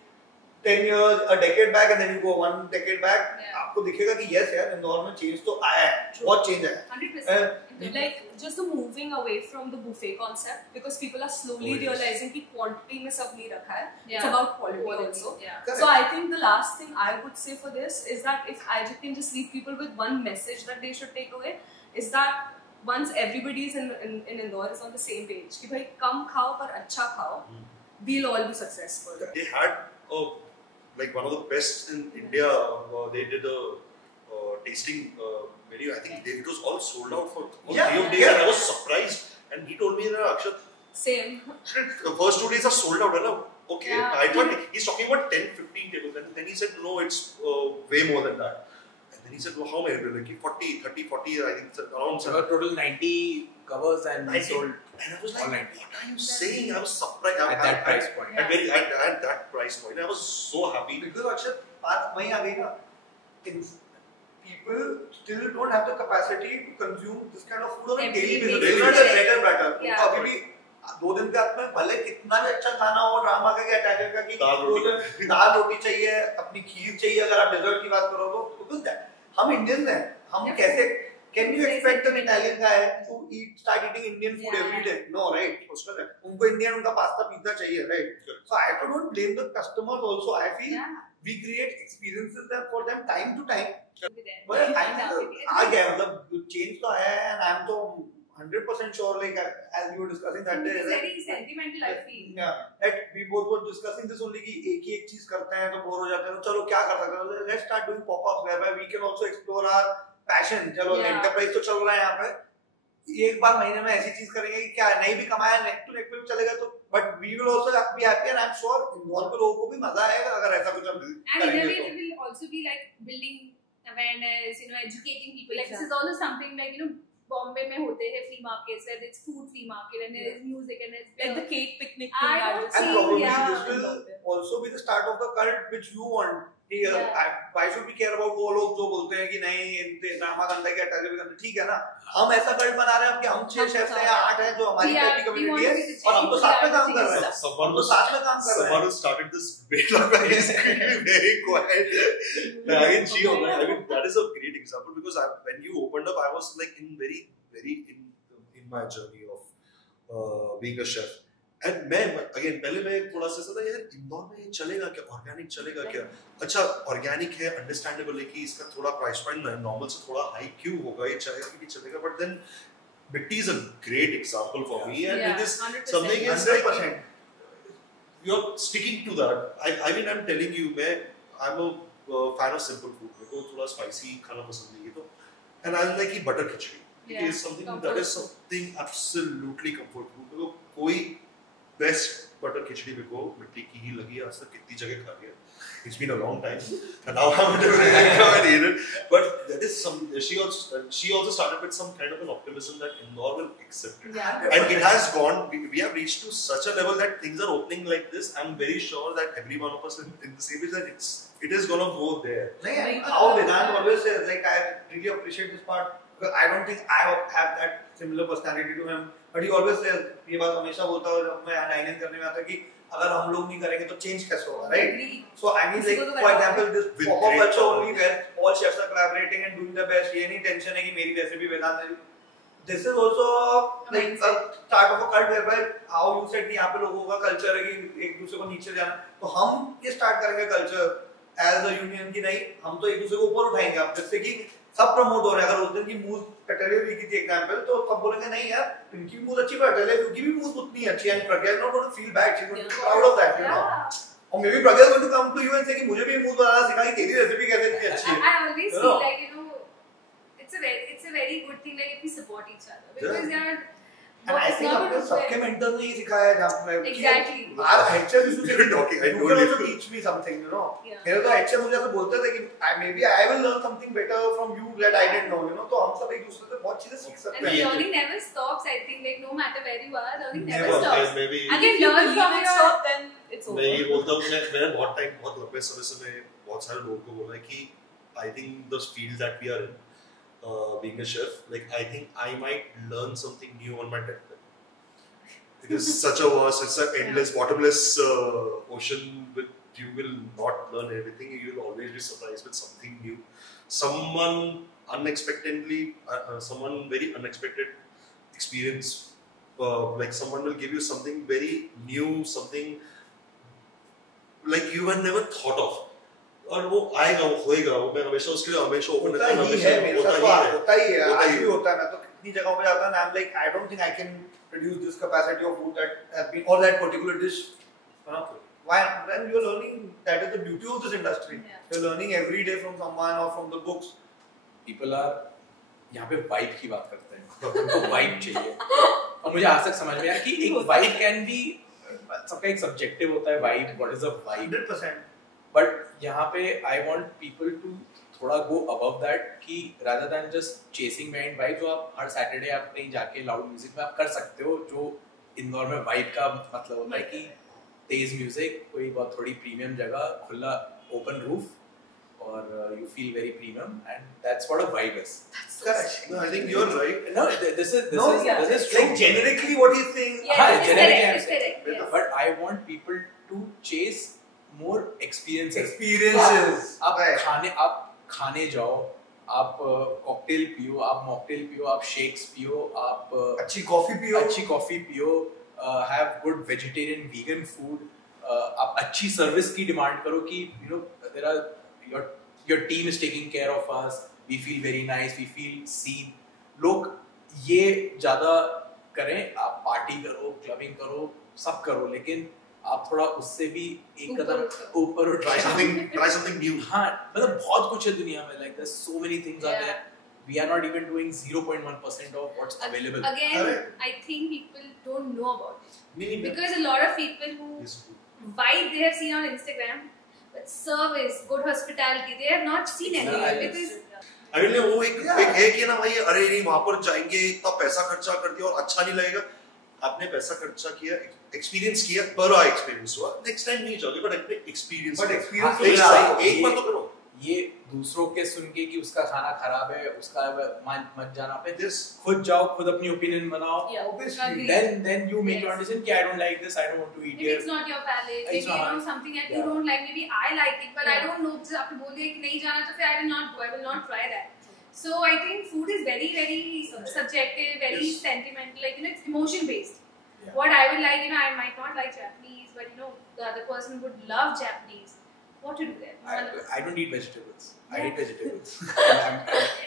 10 years, a decade back, and then you go 1 decade back, आपको दिखेगा कि yes यार इंदौर में change तो आया है, बहुत change है. 100%. Like just moving away from the buffet concept because people are slowly realizing कि quantity में सब नहीं रखा है. It's about quality also. So I think the last thing I would say for this is that if I can just leave people with one message that they should take away is that once everybody is in Indore is on the same page कि भाई कम खाओ पर अच्छा खाओ, we'll all be successful. They had like one of the best in India. They did a tasting menu. I think it was all sold out for 3 days, and I was surprised. And he told me that Akshat, same. The first 2 days are sold out. Okay, I thought he's talking about 10-15 tables, and then he said no, it's way more than that. And then he said, well, how many? Like 40, 30, 40. I think it's around. So total 90 covers and sold. And I was like, what are you saying? I was surprised. At that price point. At that price point. I was so happy. Because Akshat, बात वहीं आ गई ना. People still don't have the capacity to consume this kind of food on a daily basis. It's not a bread and butter. अभी भी 2 दिन के बाद में भले कितना भी अच्छा खाना हो ड्रामा का या टाइगर का कि दाल रोटी चाहिए, अपनी खीर चाहिए, अगर आप डेजर्ट की बात करो तो because हम इंडियंस हैं, हम कैसे can you expect an Italian guy to start eating Indian food every day? No, right? उनको इंडियन उनका पास्ता पिज्जा चाहिए, right? So I don't blame the customers also. I feel we create experiences for them time to time. But time आ गया, मतलब change तो आया है, and I'm तो 100% sure, like as we were discussing that day. It's very sentimental, I feel. Yeah, that we both were discussing this only कि एक ही एक चीज करते हैं तो बोर हो जाते हैं, तो चलो क्या कर सकते हैं? Let's start doing pop-ups whereby we can also explore our passion. चलो एंटरप्राइज तो चल रहा है यहाँ पे, एक बार महीने में ऐसी चीज करेंगे कि क्या नहीं भी कमाया नेक्स्ट टू नेक्स्ट पे भी चलेगा, तो but we will also be happy and I am sure Indore के लोगों को भी मजा आएगा अगर ऐसा कुछ हम करेंगे. And it will also be like building awareness, educating people. Like this is also something like Bombay में होते हैं flea markets where there's food flea market and there's music and there's Like the cake picnic I thing don't And see- probably yeah. this will also be the start of the cult which you want. Yeah. Why should we care about वो लोग जो बोलते हैं कि नहीं इनके drama गंदा क्या टैग भी गंदा, ठीक है ना? हम ऐसा कल्ट बना रहे हैं कि हम 6 शेफ्स हैं या 8 हैं जो हमारी Yeah, टाइप की we want community to be है the और हम तो साथ में काम कर रहे हैं. Someone हम तो साथ में काम कर रहे Someone हैं. who started this debate like that is really very quiet. Again, she on that. I mean, that is a great example because when you opened up, I was like very in my journey of being a chef. And पहले मैं थोड़ा सा था यार इंदौर में ये चलेगा क्या, ऑर्गेनिक चलेगा क्या? अच्छा ऑर्गेनिक है, अंडरस्टैंडेबल है कि इसका थोड़ा प्राइस पॉइंट नॉर्मल से थोड़ा हाई क्यों होगा, ये चलेगा कि नहीं चलेगा, but then Mitti is a great example for me, and it is 100%. something is like 100%. you're sticking to that. I mean, I'm telling you, I'm a fan of simple food. मेरे को थोड़ा spicy खाना पसंद नहीं है तो, and I like butter khichdi. It Yeah, is something comfort that is something absolutely comfort food. मेरे को कोई best butter khichdi मेरे को मिट्टी की ही लगी, आज तक कितनी जगह खा लिया. It's been a long time, and now I'm and eat it. But that is some. She also started with some kind of an optimism that Indore will accept it. Yeah. And it has gone, we have reached to such a level that things are opening like this. I'm very sure that every one of us in the same is that it is going to go there. How Vedant always says, like, I really appreciate this part because I don't think I have that similar personality to him. But he always says, ये बात हमेशा बोलता है जब मैं यहाँ dining करने में आता है कि अगर हम लोग नहीं करेंगे तो चेंज कैसे होगा, right? So I mean, like, for example, this With pop-up great culture power. only where all chefs are collaborating and doing their best. ये नहीं टेंशन है कि मेरी रेसिपी वेदांत ने. This is also like a start of a cult whereby how you said कि यहाँ पे लोगों का कल्चर है कि एक दूसरे को नीचे जाना, तो हम ये स्टार्ट करेंगे कल्चर एज अ यूनियन की नहीं, हम तो एक दूसरे को ऊपर उठाएंगे. अब जिससे कि सब प्रमोट हो रहा है. अगर उस दिन की मूव पेटले भी की थी एग्जांपल, तो सब बोलेंगे नहीं यार इनकी मूव अच्छी, पेटले क्योंकि भी मूव उतनी अच्छी है, and Pragya is not going to feel bad, she is going to be proud of that, you know. और maybe Pragya is going to come to you and say कि मुझे भी मूव बनाना सिखा कि तेरी रेसिपी कैसे इतनी अच्छी है. I always You feel know? like, you know, it's a very good thing like if we support each other because Yeah. yeah, And I it's think not आपने good सबके way. मेंटर ने ही सिखाया है जहाँ पे Exactly. यार HM is You're talking, I you told can you. also teach me something, you know. Yeah. मेरे तो HM मुझे ऐसे बोलते थे कि maybe I will learn something better from you that I didn't know, you know. तो हम सब एक दूसरे से बहुत चीजें सीख सकते And the हैं. learning never stops. I think like no matter where you are, learning never Never. stops. Maybe And you learn from If you your stop, then it's over. मैं ये बोलता हूँ, मैंने बहुत लंबे समय से मैं बहुत सारे लोगों को बोला है कि I think the field that we are in, being a chef, like I think I might learn something new on my deathbed. It is such a vast, it's an endless, bottomless ocean. With you will not learn everything. You will always be surprised with something new. Someone someone very unexpected experience. Like someone will give you something very new, something like you had never thought of. और वो आएगा, वो होएगा, वो मैं हमेशा उसके लिए हमेशा ओपन होता रहता हूँ, ही है, मेरे साथ तो होता ही है, होता आज ही भी है. होता है. मैं तो कितनी जगहों पे जाता हूँ and I'm like I don't think I can produce this capacity of food that has been or that particular dish. You know? Why? Then you're learning. That is the beauty of this industry. Yeah. You're learning every day from someone or from the books. People are यहाँ पे vibe की बात करते हैं, उनको vibe चाहिए. और मुझे आज तक समझ में आया कि एक वाइब कैन बी, सबका एक सब्जेक्टिव होता है vibe, what is a vibe. 100%. But यहाँ पे आई वांट पीपल टू थोड़ा गो अबव दैट, कि rather than just chasing behind vibe, जो आप हर सैटरडे आप कहीं जाके लाउड म्यूजिक में आप कर सकते हो, जो इंदौर में वाइब का मतलब होता है कि तेज म्यूजिक, कोई बहुत थोड़ी प्रीमियम जगह, खुला ओपन रूफ, और you feel very premium, and that's what a vibe is. Correct. No, I think you're right. No, this is No, this is true. like generically what he's saying. Yes, हाँ, it's generally correct. I'm It's saying. correct. Yes. But I want people to chase more experiences. Experiences. आप Right. खाने जाओ, आप cocktail पियो, आप mocktail पियो, आप shakes पियो, आप अच्छी कॉफी पियो. अच्छी कॉफी पियो, have good vegetarian vegan food, आप अच्छी सर्विस की डिमांड करो कि you know there are your team is taking care of us, we feel very nice, we feel seen. लोग ये ज्यादा करें, आप पार्टी करो, क्लबिंग करो, सब करो, लेकिन आप थोड़ा उससे भी एक कदम ऊपर उठ Try something new. हाँ, मतलब बहुत कुछ है दुनिया में, like there's so many things are Yeah. there. We are not even doing 0.1% of what's available. Again, Correct. I think people don't know about it Maybe because a lot of people who Yes. vibe they have seen on Instagram, but service, good hospitality, they have not seen anywhere Nice. because I mean वो एक है कि ना भाई अरे नहीं वहाँ पर जाएंगे इतना पैसा खर्चा कर दिया और अच्छा नहीं लगेगा. आपने पैसा खर्चा किया, एक्सपीरियंस किया, बड़ा एक्सपीरियंस हुआ, नेक्स्ट टाइम नहीं जाओगे बट अपने एक्सपीरियंस एक बार तो करो. ये दूसरों के सुन के कि उसका खाना खराब है, उसका मत जाना पे, खुद जाओ, खुद अपनी ओपिनियन बनाओ. Then you make your decision कि I don't like this, I don't want to eat here. If it's not your palate, maybe you know something that you don't like, maybe I like it, but I don't know. जब आपने बोल दिया कि नहीं जाना तो फिर I will not go, I will not try that. So I think food is very, very subjective, very sentimental, like, you know, it's emotion based. Yeah. What I will like, you know, I might not like Japanese, but you know, the other person would love Japanese. What to do there? I don't eat vegetables. I hate vegetables.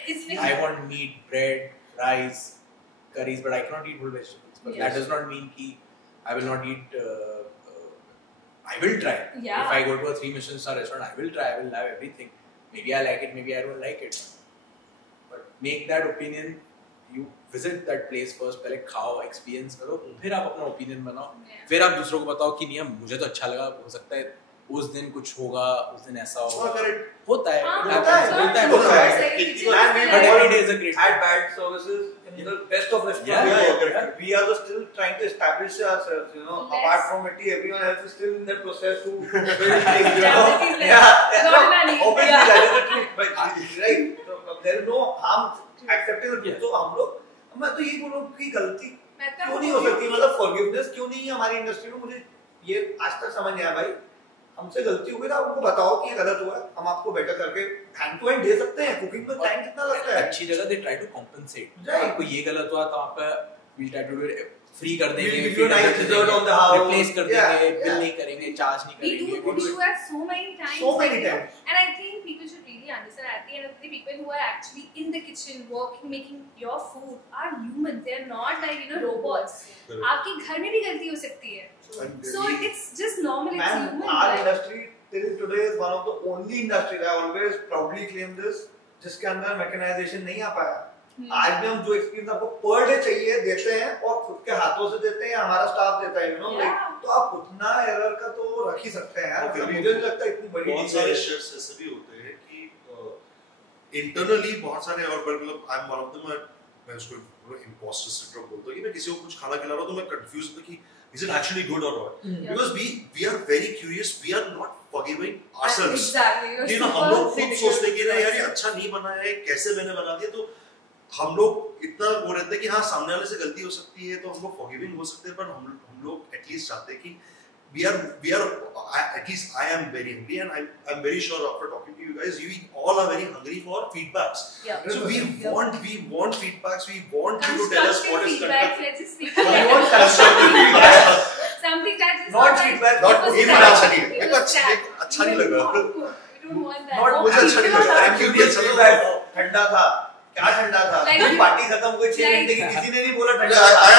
It's I want meat, bread, rice, curries, but I cannot eat whole vegetables. But that does not mean कि I will not eat. I will try. Yeah. If I go to a 3 Michelin star restaurant, I will try. I will have everything. Maybe I like it, maybe I don't like it. But make that opinion. You visit that place first. पहले खाओ, experience करो, फिर आप अपना opinion बनाओ. फिर आप दूसरों को बताओ कि नहीं मुझे तो अच्छा लगा, हो सकता है उस दिन कुछ होगा, उस दिन ऐसा होगा. होता है. But every day is a great. Had bad services in the best of restaurants. We are still trying to establish ourselves. You know, apart from it, everyone else is still in the process to build things. You know, obviously that is the trick. But right, so there is no harm accepting the truth. तो हम लोग, मैं तो यही बोलूँ कि गलती क्यों नहीं हो सकती, मतलब forgiveness क्यों नहीं है हमारी इंडस्ट्री में. मुझे ये आज तक समझ नहीं आया भाई. हमसे गलती हुई ना, आपको बताओ कि ये गलत हुआ है, हम आपको बेटर करके हैंड टू हैंड दे सकते हैं. कुकिंग में टाइम कितना लगता है. अच्छी जगह दे ट्राई टू कॉम्पेंसेट. आपको ये गलत हुआ तो आप we try to do free कर देंगे, रिप्लेस कर देंगे, बिल नहीं करेंगे, चार्ज नहीं करेंगे. We do that so many times. And I think people should really understand at the end of the day, people who are actually in the kitchen working, making your food are humans. They are not like, you know, robots. आपके घर में भी गलती हो सकती है. So it's just normal. It's human. Our industry till today is one of the only industries, I always proudly claim this, जिसके अंदर मैकेनाइजेशन नहीं आ पाया. आज भी हम जो एक्सपीरियंस आपको पर डे चाहिए देते हैं और खुद के हाथों से देते हैं, हमारा स्टाफ देता है, यू नो. तो आप उतना एरर का तो रख ही सकते हैं यार. मुझे नहीं लगता इतनी बड़ी बहुत सारे शेफ्स ऐसे भी होते हैं कि इंटरनली बहुत सारे, और मतलब I am one of them, मैं उसको इम्पोस्टर सिंड्रोम बोलता हूं कि मैं किसी को कुछ खाना खिला रहा हूं तो मैं कंफ्यूज होता कि is it actually good or not? Because we are very curious, we are not forgiving ourselves. Exactly. You know, हम लोग खुद सोचते हैं कि यार ये अच्छा नहीं बना है, कैसे मैंने बना दिया. तो हम लोग इतना वो रहते हैं कि हाँ सामने वाले से गलती हो सकती है तो हम लोग फॉरगिविंग हो सकते हैं, पर हम लोग एटलीस्ट चाहते हैं कि we are at least I am very hungry, and I'm very sure after talking to you guys, you all are very hungry for feedbacks. So we want feedbacks, we want you to tell us what is feedback. Let's just speak. We want constructive feedback. Something that is not feedback, not ये मेरा अच्छा नहीं है, मेरे को अच्छा नहीं लगा. We don't want that. Not मुझे अच्छा नहीं लगा. Thank you feedback. ठंडा था, क्या ठंडा था. पार्टी खत्म हो गई 6 घंटे की, किसी ने नहीं बोला ठंडा. I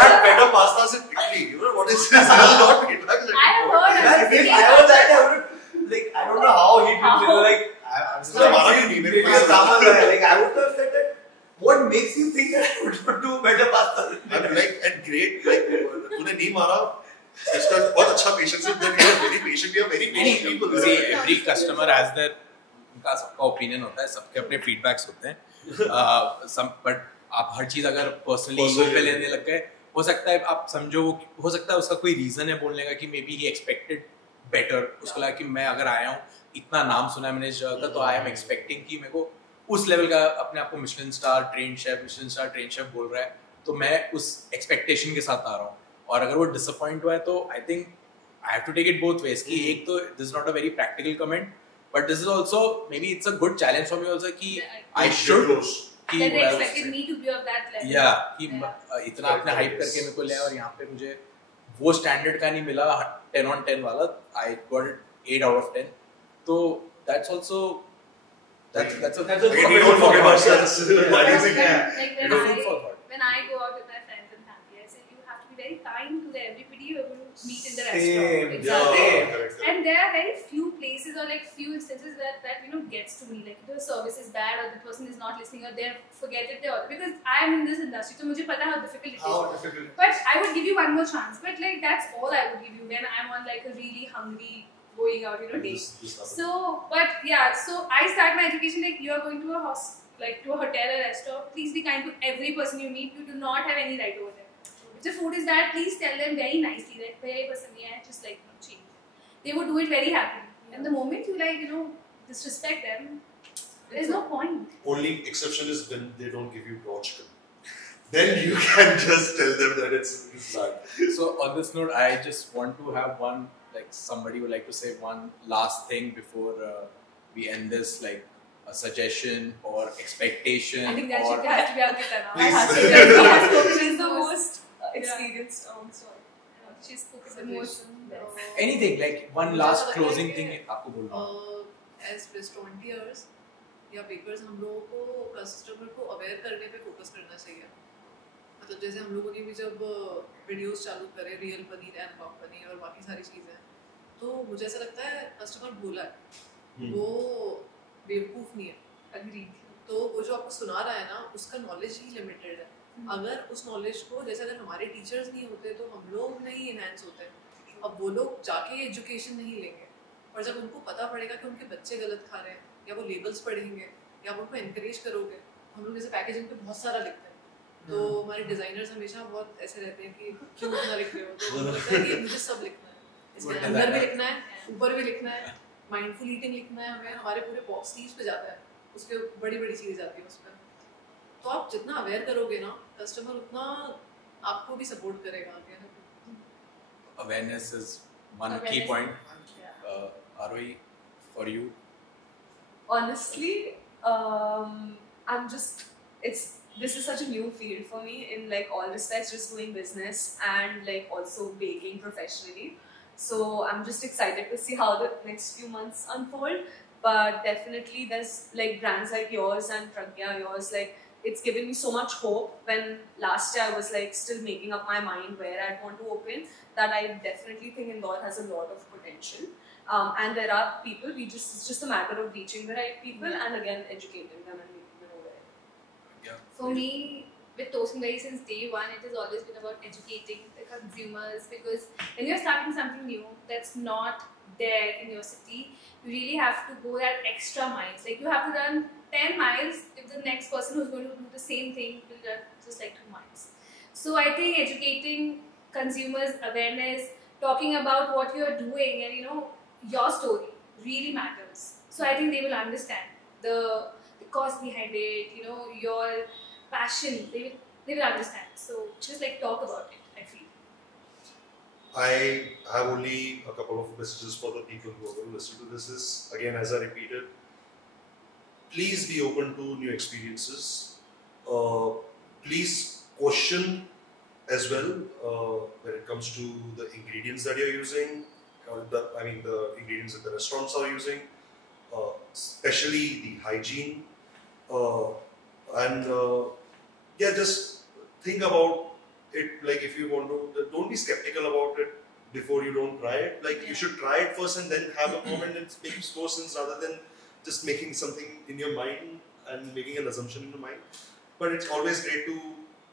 had better pasta से quickly. You know what is this? Not feedback. I have heard. If I was that, I would, like, I don't know how he did it. Like, हमारा क्यों नहीं मेरे पास like I would have said that. What makes you think that I would do better pasta? I'm like and great. Like तूने नहीं मारा. इसका बहुत अच्छा patience है. Then you are very patient. You are very patient people. See, every customer has their उनका सबका opinion होता है, सबके अपने फीडबैक्स होते हैं. बट आप हर चीज अगर पर्सनली ईगो पे लेने लग गए, हो सकता है आप समझो हो सकता है उसका कोई रीजन है बोलने का कि may be he expected better. उसको लगा कि मैं अगर आया हूँ, इतना नाम सुना है मैंने इस जगह का, तो आई एम एक्सपेक्टिंग कि मेरे को उस लेवल का अपने आप को मिशेलिन स्टार ट्रेन शेफ बोल रहा है, तो मैं उस एक्सपेक्टेशन के साथ आ रहा हूँ. और अगर वो डिसअपॉइंट हुआ है तो I think I have to take it both ways. कि एक तो this is not a very practical comment, but this is also maybe it's a good challenge for me also कि I should कि they expected me to be of that level. Yeah, कि इतना आपने hype करके मेरे को लिया और यहाँ पे मुझे वो standard का नहीं मिला 10 on 10 वाला. I got it 8 out of 10. तो that's also that's a we don't forget ourselves. When I go out with my friends and family, I say you have to be very kind to everybody you meet in the restaurant. Exactly. And there are very few places or like few instances that you know gets to me, like the service is bad or the person is not listening or they forget it or because I am in this industry, so मुझे पता है how difficult it is. But I would give you one more chance. But like that's all I would give you when I'm on like a really hungry going out, daily. So, but yeah, so I start my education like you are going to a house, like to a hotel or restaurant. Please be kind to every person you meet. You do not have any right over them. If the food is bad, please tell them very nicely that very person just like change. They would do it very happily. And the moment you disrespect them, there's no point. Only exception is when they don't give you raw chicken. Then you can just tell them that it's bad. So on this note, I just want to have one, like somebody would like to say one last thing before we end this, like a suggestion or expectation. I think that or should have to be Ankita now. Please. She's the most experienced. She's spoken the most. anything, like one last closing thing आपको बोलना हो. As restaurateurs या bakers, हम लोगों को customer को aware करने पे फोकस करना चाहिए. मतलब जैसे हम लोगों ने भी जब वीडियोस चालू करे रियल पनीर एंड पाव पनीर और बाकी सारी चीज़ें, तो मुझे ऐसा लगता है कस्टमर भोला है, वो बेवकूफ़ नहीं है. Agreed. तो वो जो आपको सुना रहा है ना, उसका नॉलेज ही लिमिटेड है. अगर उस नॉलेज को, जैसे अगर हमारे टीचर्स नहीं होते तो हम लोग नहीं इनहैंस होते. अब वो लोग जाके एजुकेशन नहीं लेंगे, और जब उनको पता पड़ेगा कि उनके बच्चे गलत खा रहे हैं, या वो लेबल्स पढ़ेंगे, या वो उनको एनकरेज करोगे. हम लोग जैसे पैकेजिंग पे बहुत सारा लिखते हैं, तो हमारे डिजाइनर्स हमेशा बहुत ऐसे रहते हैं कि क्यों इतना लिख रहे हो. तो मुझे लगता है कि मुझे सब लिखना है, इसके अंदर भी लिखना है, ऊपर भी लिखना है, माइंडफुल ईटिंग लिखना है हमें. हमारे पूरे बॉक्स स्लीव्स पे जाता है, उसके बड़ी बड़ी चीज़ जाती है उस पर. तो आप जितना अवेयर करोगे ना, कस्टमर उतना आपको भी सपोर्ट करेगा आगे. Awareness is one key point. Arohi, for you? Honestly, this is such a new field for me in like all respects, just doing business and like also baking professionally. So I'm just excited to see how the next few months unfold. But definitely there's like brands like yours and Pragya, yours, like it's given me so much hope. When last year I was like still making up my mind where I'd want to open, that I definitely think Indore has a lot of potential. And there are people, it's just a matter of reaching the right people and again educating them and making them aware. Yeah. For me, with Toast and Berry since day one, it has always been about educating the consumers, because when you're starting something new that's not there in your city, you really have to go that extra miles. Like you have to run 10 miles if the next person who's going to do the same thing will run just like 2 miles. So I think educating consumers, awareness, talking about what you're doing and your story really matters. So I think they will understand the cause behind it, your passion. They will understand. So just like talk about it, I feel. I have only a couple of messages for the people who are going to listen to this. Is again, as I repeated, please be open to new experiences. Please question as well when it comes to the ingredients that you're using, or the ingredients that the restaurants are using, especially the hygiene, and just think about it. Like if you want to, don't be skeptical about it before you don't try it. Like you should try it first and then have a comment and it makes more sense rather than just making something in your mind and making an assumption in your mind. But it's always great to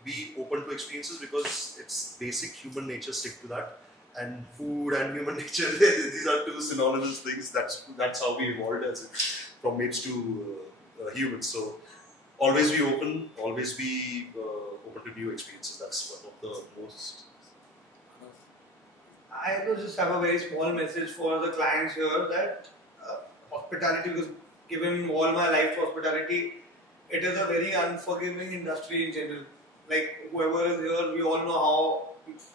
be open to experiences because it's basic human nature, stick to that. And food and human nature, these are two synonymous things. That's how we evolved from apes to humans. So always be open, always be open to new experiences. That's one of the most. I will just have a very small message for the clients here that hospitality, because given all my life to hospitality, it is a very unforgiving industry in general. Like whoever is here, we all know how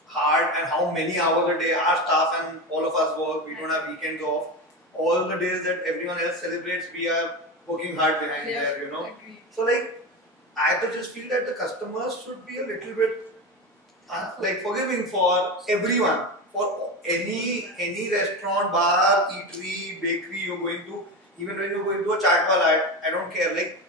hard and how many hours a day our staff and all of us work. We don't have weekends off. All the days that everyone else celebrates, we are working hard behind there, Agreed. So like, I just feel that the customers should be a little bit forgiving for everyone. For any restaurant, bar, eatery, bakery you're going to, even when you're going to a chaat wala, I don't care. Like,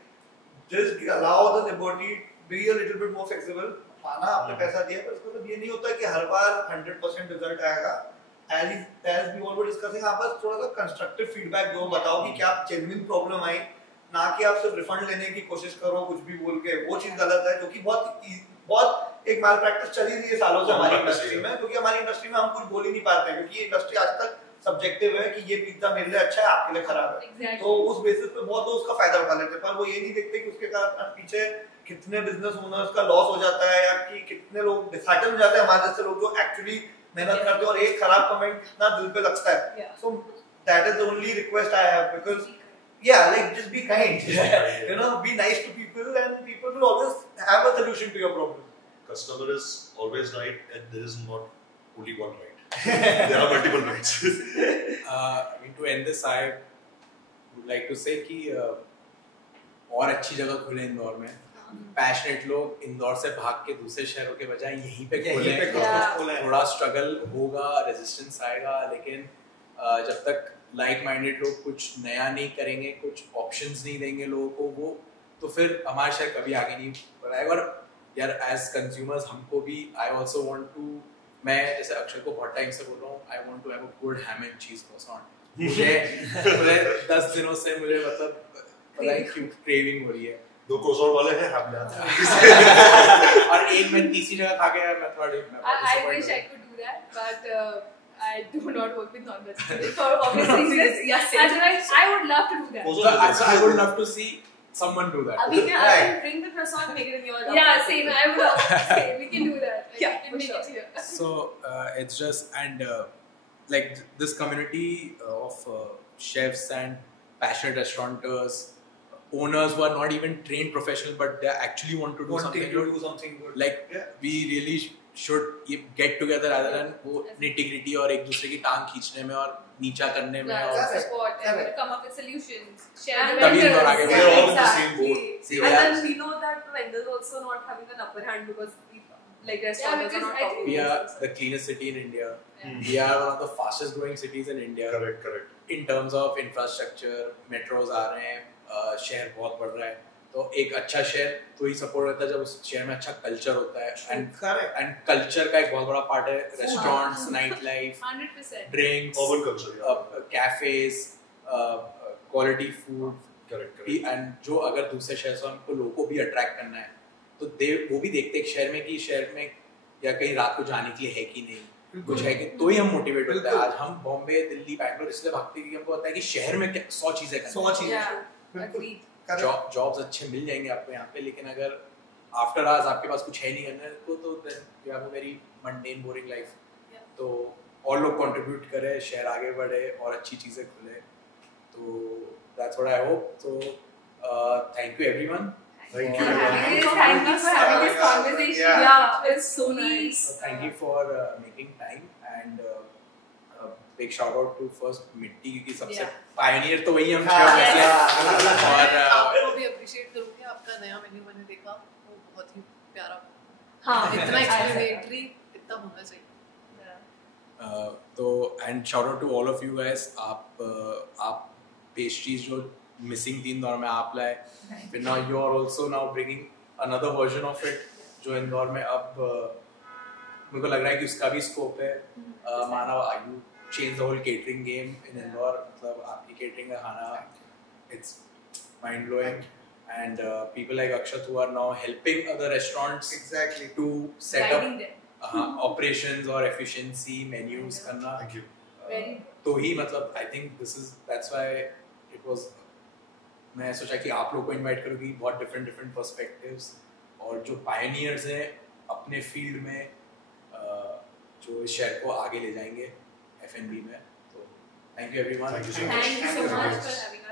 just allow the liberty, be a little bit more flexible. खाना आपने पैसा दिया, पर इसका मतलब ये नहीं होता कि हर बार 100% रिजल्ट आएगा. As we all were discussing, आप बस थोड़ा सा कंस्ट्रक्टिव फीडबैक दो, बताओ कि क्या जेन्युइन प्रॉब्लम आई, ना कि आप सिर्फ रिफंड लेने की कोशिश करो कुछ भी बोल के. वो चीज गलत है, क्योंकि बहुत एक माल प्रैक्टिस चली रही है सालों से हमारी इंडस्ट्री में, क्योंकि हमारी इंडस्ट्री में हम कुछ बोल ही नहीं पाते हैं, क्योंकि ये इंडस्ट्री आज तक सब्जेक्टिव है कि ये पिज्जा मेरे लिए अच्छा है आपके लिए खराब है। Exactly. तो उस बेसिस पे बहुत लोग उसका फायदा उठा लेते हैं, पर वो ये नहीं देखते कि उसके कारण पीछे कितने बिजनेस ओनर्स का लॉस हो जाता है या कि कितने लोग डिसहार्टन हो जाते हैं हमारे जैसे लोग जो एक्चुअली मेहनत करते हैं और एक खराब कमेंट कितना दिल पे लगता है। So that is the only request I have, because yeah, like just be kind. You know, be nice to people and people will always have a solution to your problem. Customer is always right and there is not only one right. There are multiple rights. I mean, to end this, I would like to say कि और अच्छी जगह खुले इंदौर में, passionate लोग इंदौर से भाग के दूसरे शहरों के बजाय यहीं पे खोलें। थोड़ा स्ट्रगल होगा, रेजिस्टेंस आएगा, लेकिन जब तक लाइक माइंडेड लोग कुछ नया नहीं करेंगे, कुछ ऑप्शंस नहीं देंगे लोगों को, वो तो फिर हमारा शहर कभी आगे नहीं बढ़ाएगा। और यार एज कंज्यूमर्स हमको भी आई ऑल्सो वांट टू, मैं जैसे अक्षय को बहुत टाइम से बोल रहा हूँ, I want to have a good ham and cheese croissant। मुझे 10 दिनों से मुझे मतलब पता है क्यों क्रेविंग हो रही है। 2 croissant वाले हैं, हम नहीं। और एक मैं तीसरी जगह खा गया, मैं थोड़ा I wish I could do that, but I do not work with non-vegetarians for obvious reasons. Yeah, same. Otherwise, I would love to do that. So I would love to see someone do that. We can bring the croissant and make it in your Yeah, same. I would love to say we can do that. Like, Yeah, we can for make sure. it here. So it's just and like this community of chefs and passionate restaurateurs, owners who are not even trained professional but they actually want to do something good. Like we really should get together rather than वो nitty gritty और एक दूसरे की टांग खींचने में और नीचा करने में और Support and come up with solutions. Share the तभी vendors. इंदौर आगे We are all on the Exactly. same boat. And then we know that the vendors also not having an upper hand because like restaurants are not because I talking. we are the cleanest city in India. We are one of the fastest growing cities in India. Correct. In terms of infrastructure, metros आ रहे हैं, शहर बहुत बढ़ रहा है, तो एक अच्छा शहर तो ही सपोर्ट होता है जब उस शहर में अच्छा कल्चर होता है। एंड कल्चर का एक बहुत बड़ा पार्ट है restaurants, night life, 100%. Drinks, Urban culture, cafes, quality food. Correct. And जो अगर दूसरे शहर से हमको लोगों को भी अट्रैक्ट करना है तो वो भी देखते हैं शहर में कि शहर में या कहीं रात को जाने के लिए है कि नहीं, कुछ है कि, तो ही हम मोटिवेट होते हैं। आज हम बॉम्बे, दिल्ली, बैंगलोर इसलिए भागते हैं कि हमको पता है कि शहर में 100 चीजें करनी हैं। जॉब्स अच्छे मिल जाएंगे आपको यहाँ पे, लेकिन अगर आफ्टर आवर्स आपके पास कुछ है नहीं करने को तो then you have a very mundane boring life. तो और लोग कंट्रीब्यूट करें, शहर आगे बढ़े और अच्छी चीजें खुले, तो दैट्स व्हाट आई होप। तो thank you everyone. Thank you. Thank you for having this conversation. Yeah, it's so nice. Thank you for making time and big shout out to first मिट्टी की सबसे pioneer तो वही हम और आपको भी appreciate करूँगी, आपका नया मेन्यू मैंने देखा, वो बहुत ही प्यारा, इतना explanatory, इतना होना चाहिए। तो and shout out to all of you guys, आप pastries जो missing थी इंदौर में आप लाए, फिर now you are also now bringing another version of it जो इंदौर में अब मेरे को लग रहा है कि उसका भी स्कोप है। माना you change the whole catering game in Indore, मतलब आपकी catering का खाना it's mind blowing and people like Akshat who are now helping other restaurants to set up operations or efficiency menus करना। Thank you. तो ही मतलब I think that's why it was, मैं सोचा कि आप लोग को इनवाइट करूँगी, बहुत डिफरेंट पर्सपेक्टिव्स और जो पायनियर्स हैं अपने फील्ड में जो इस शहर को आगे ले जाएंगे F&B में। तो thank you everyone. Thank you so much. Thank you so much for having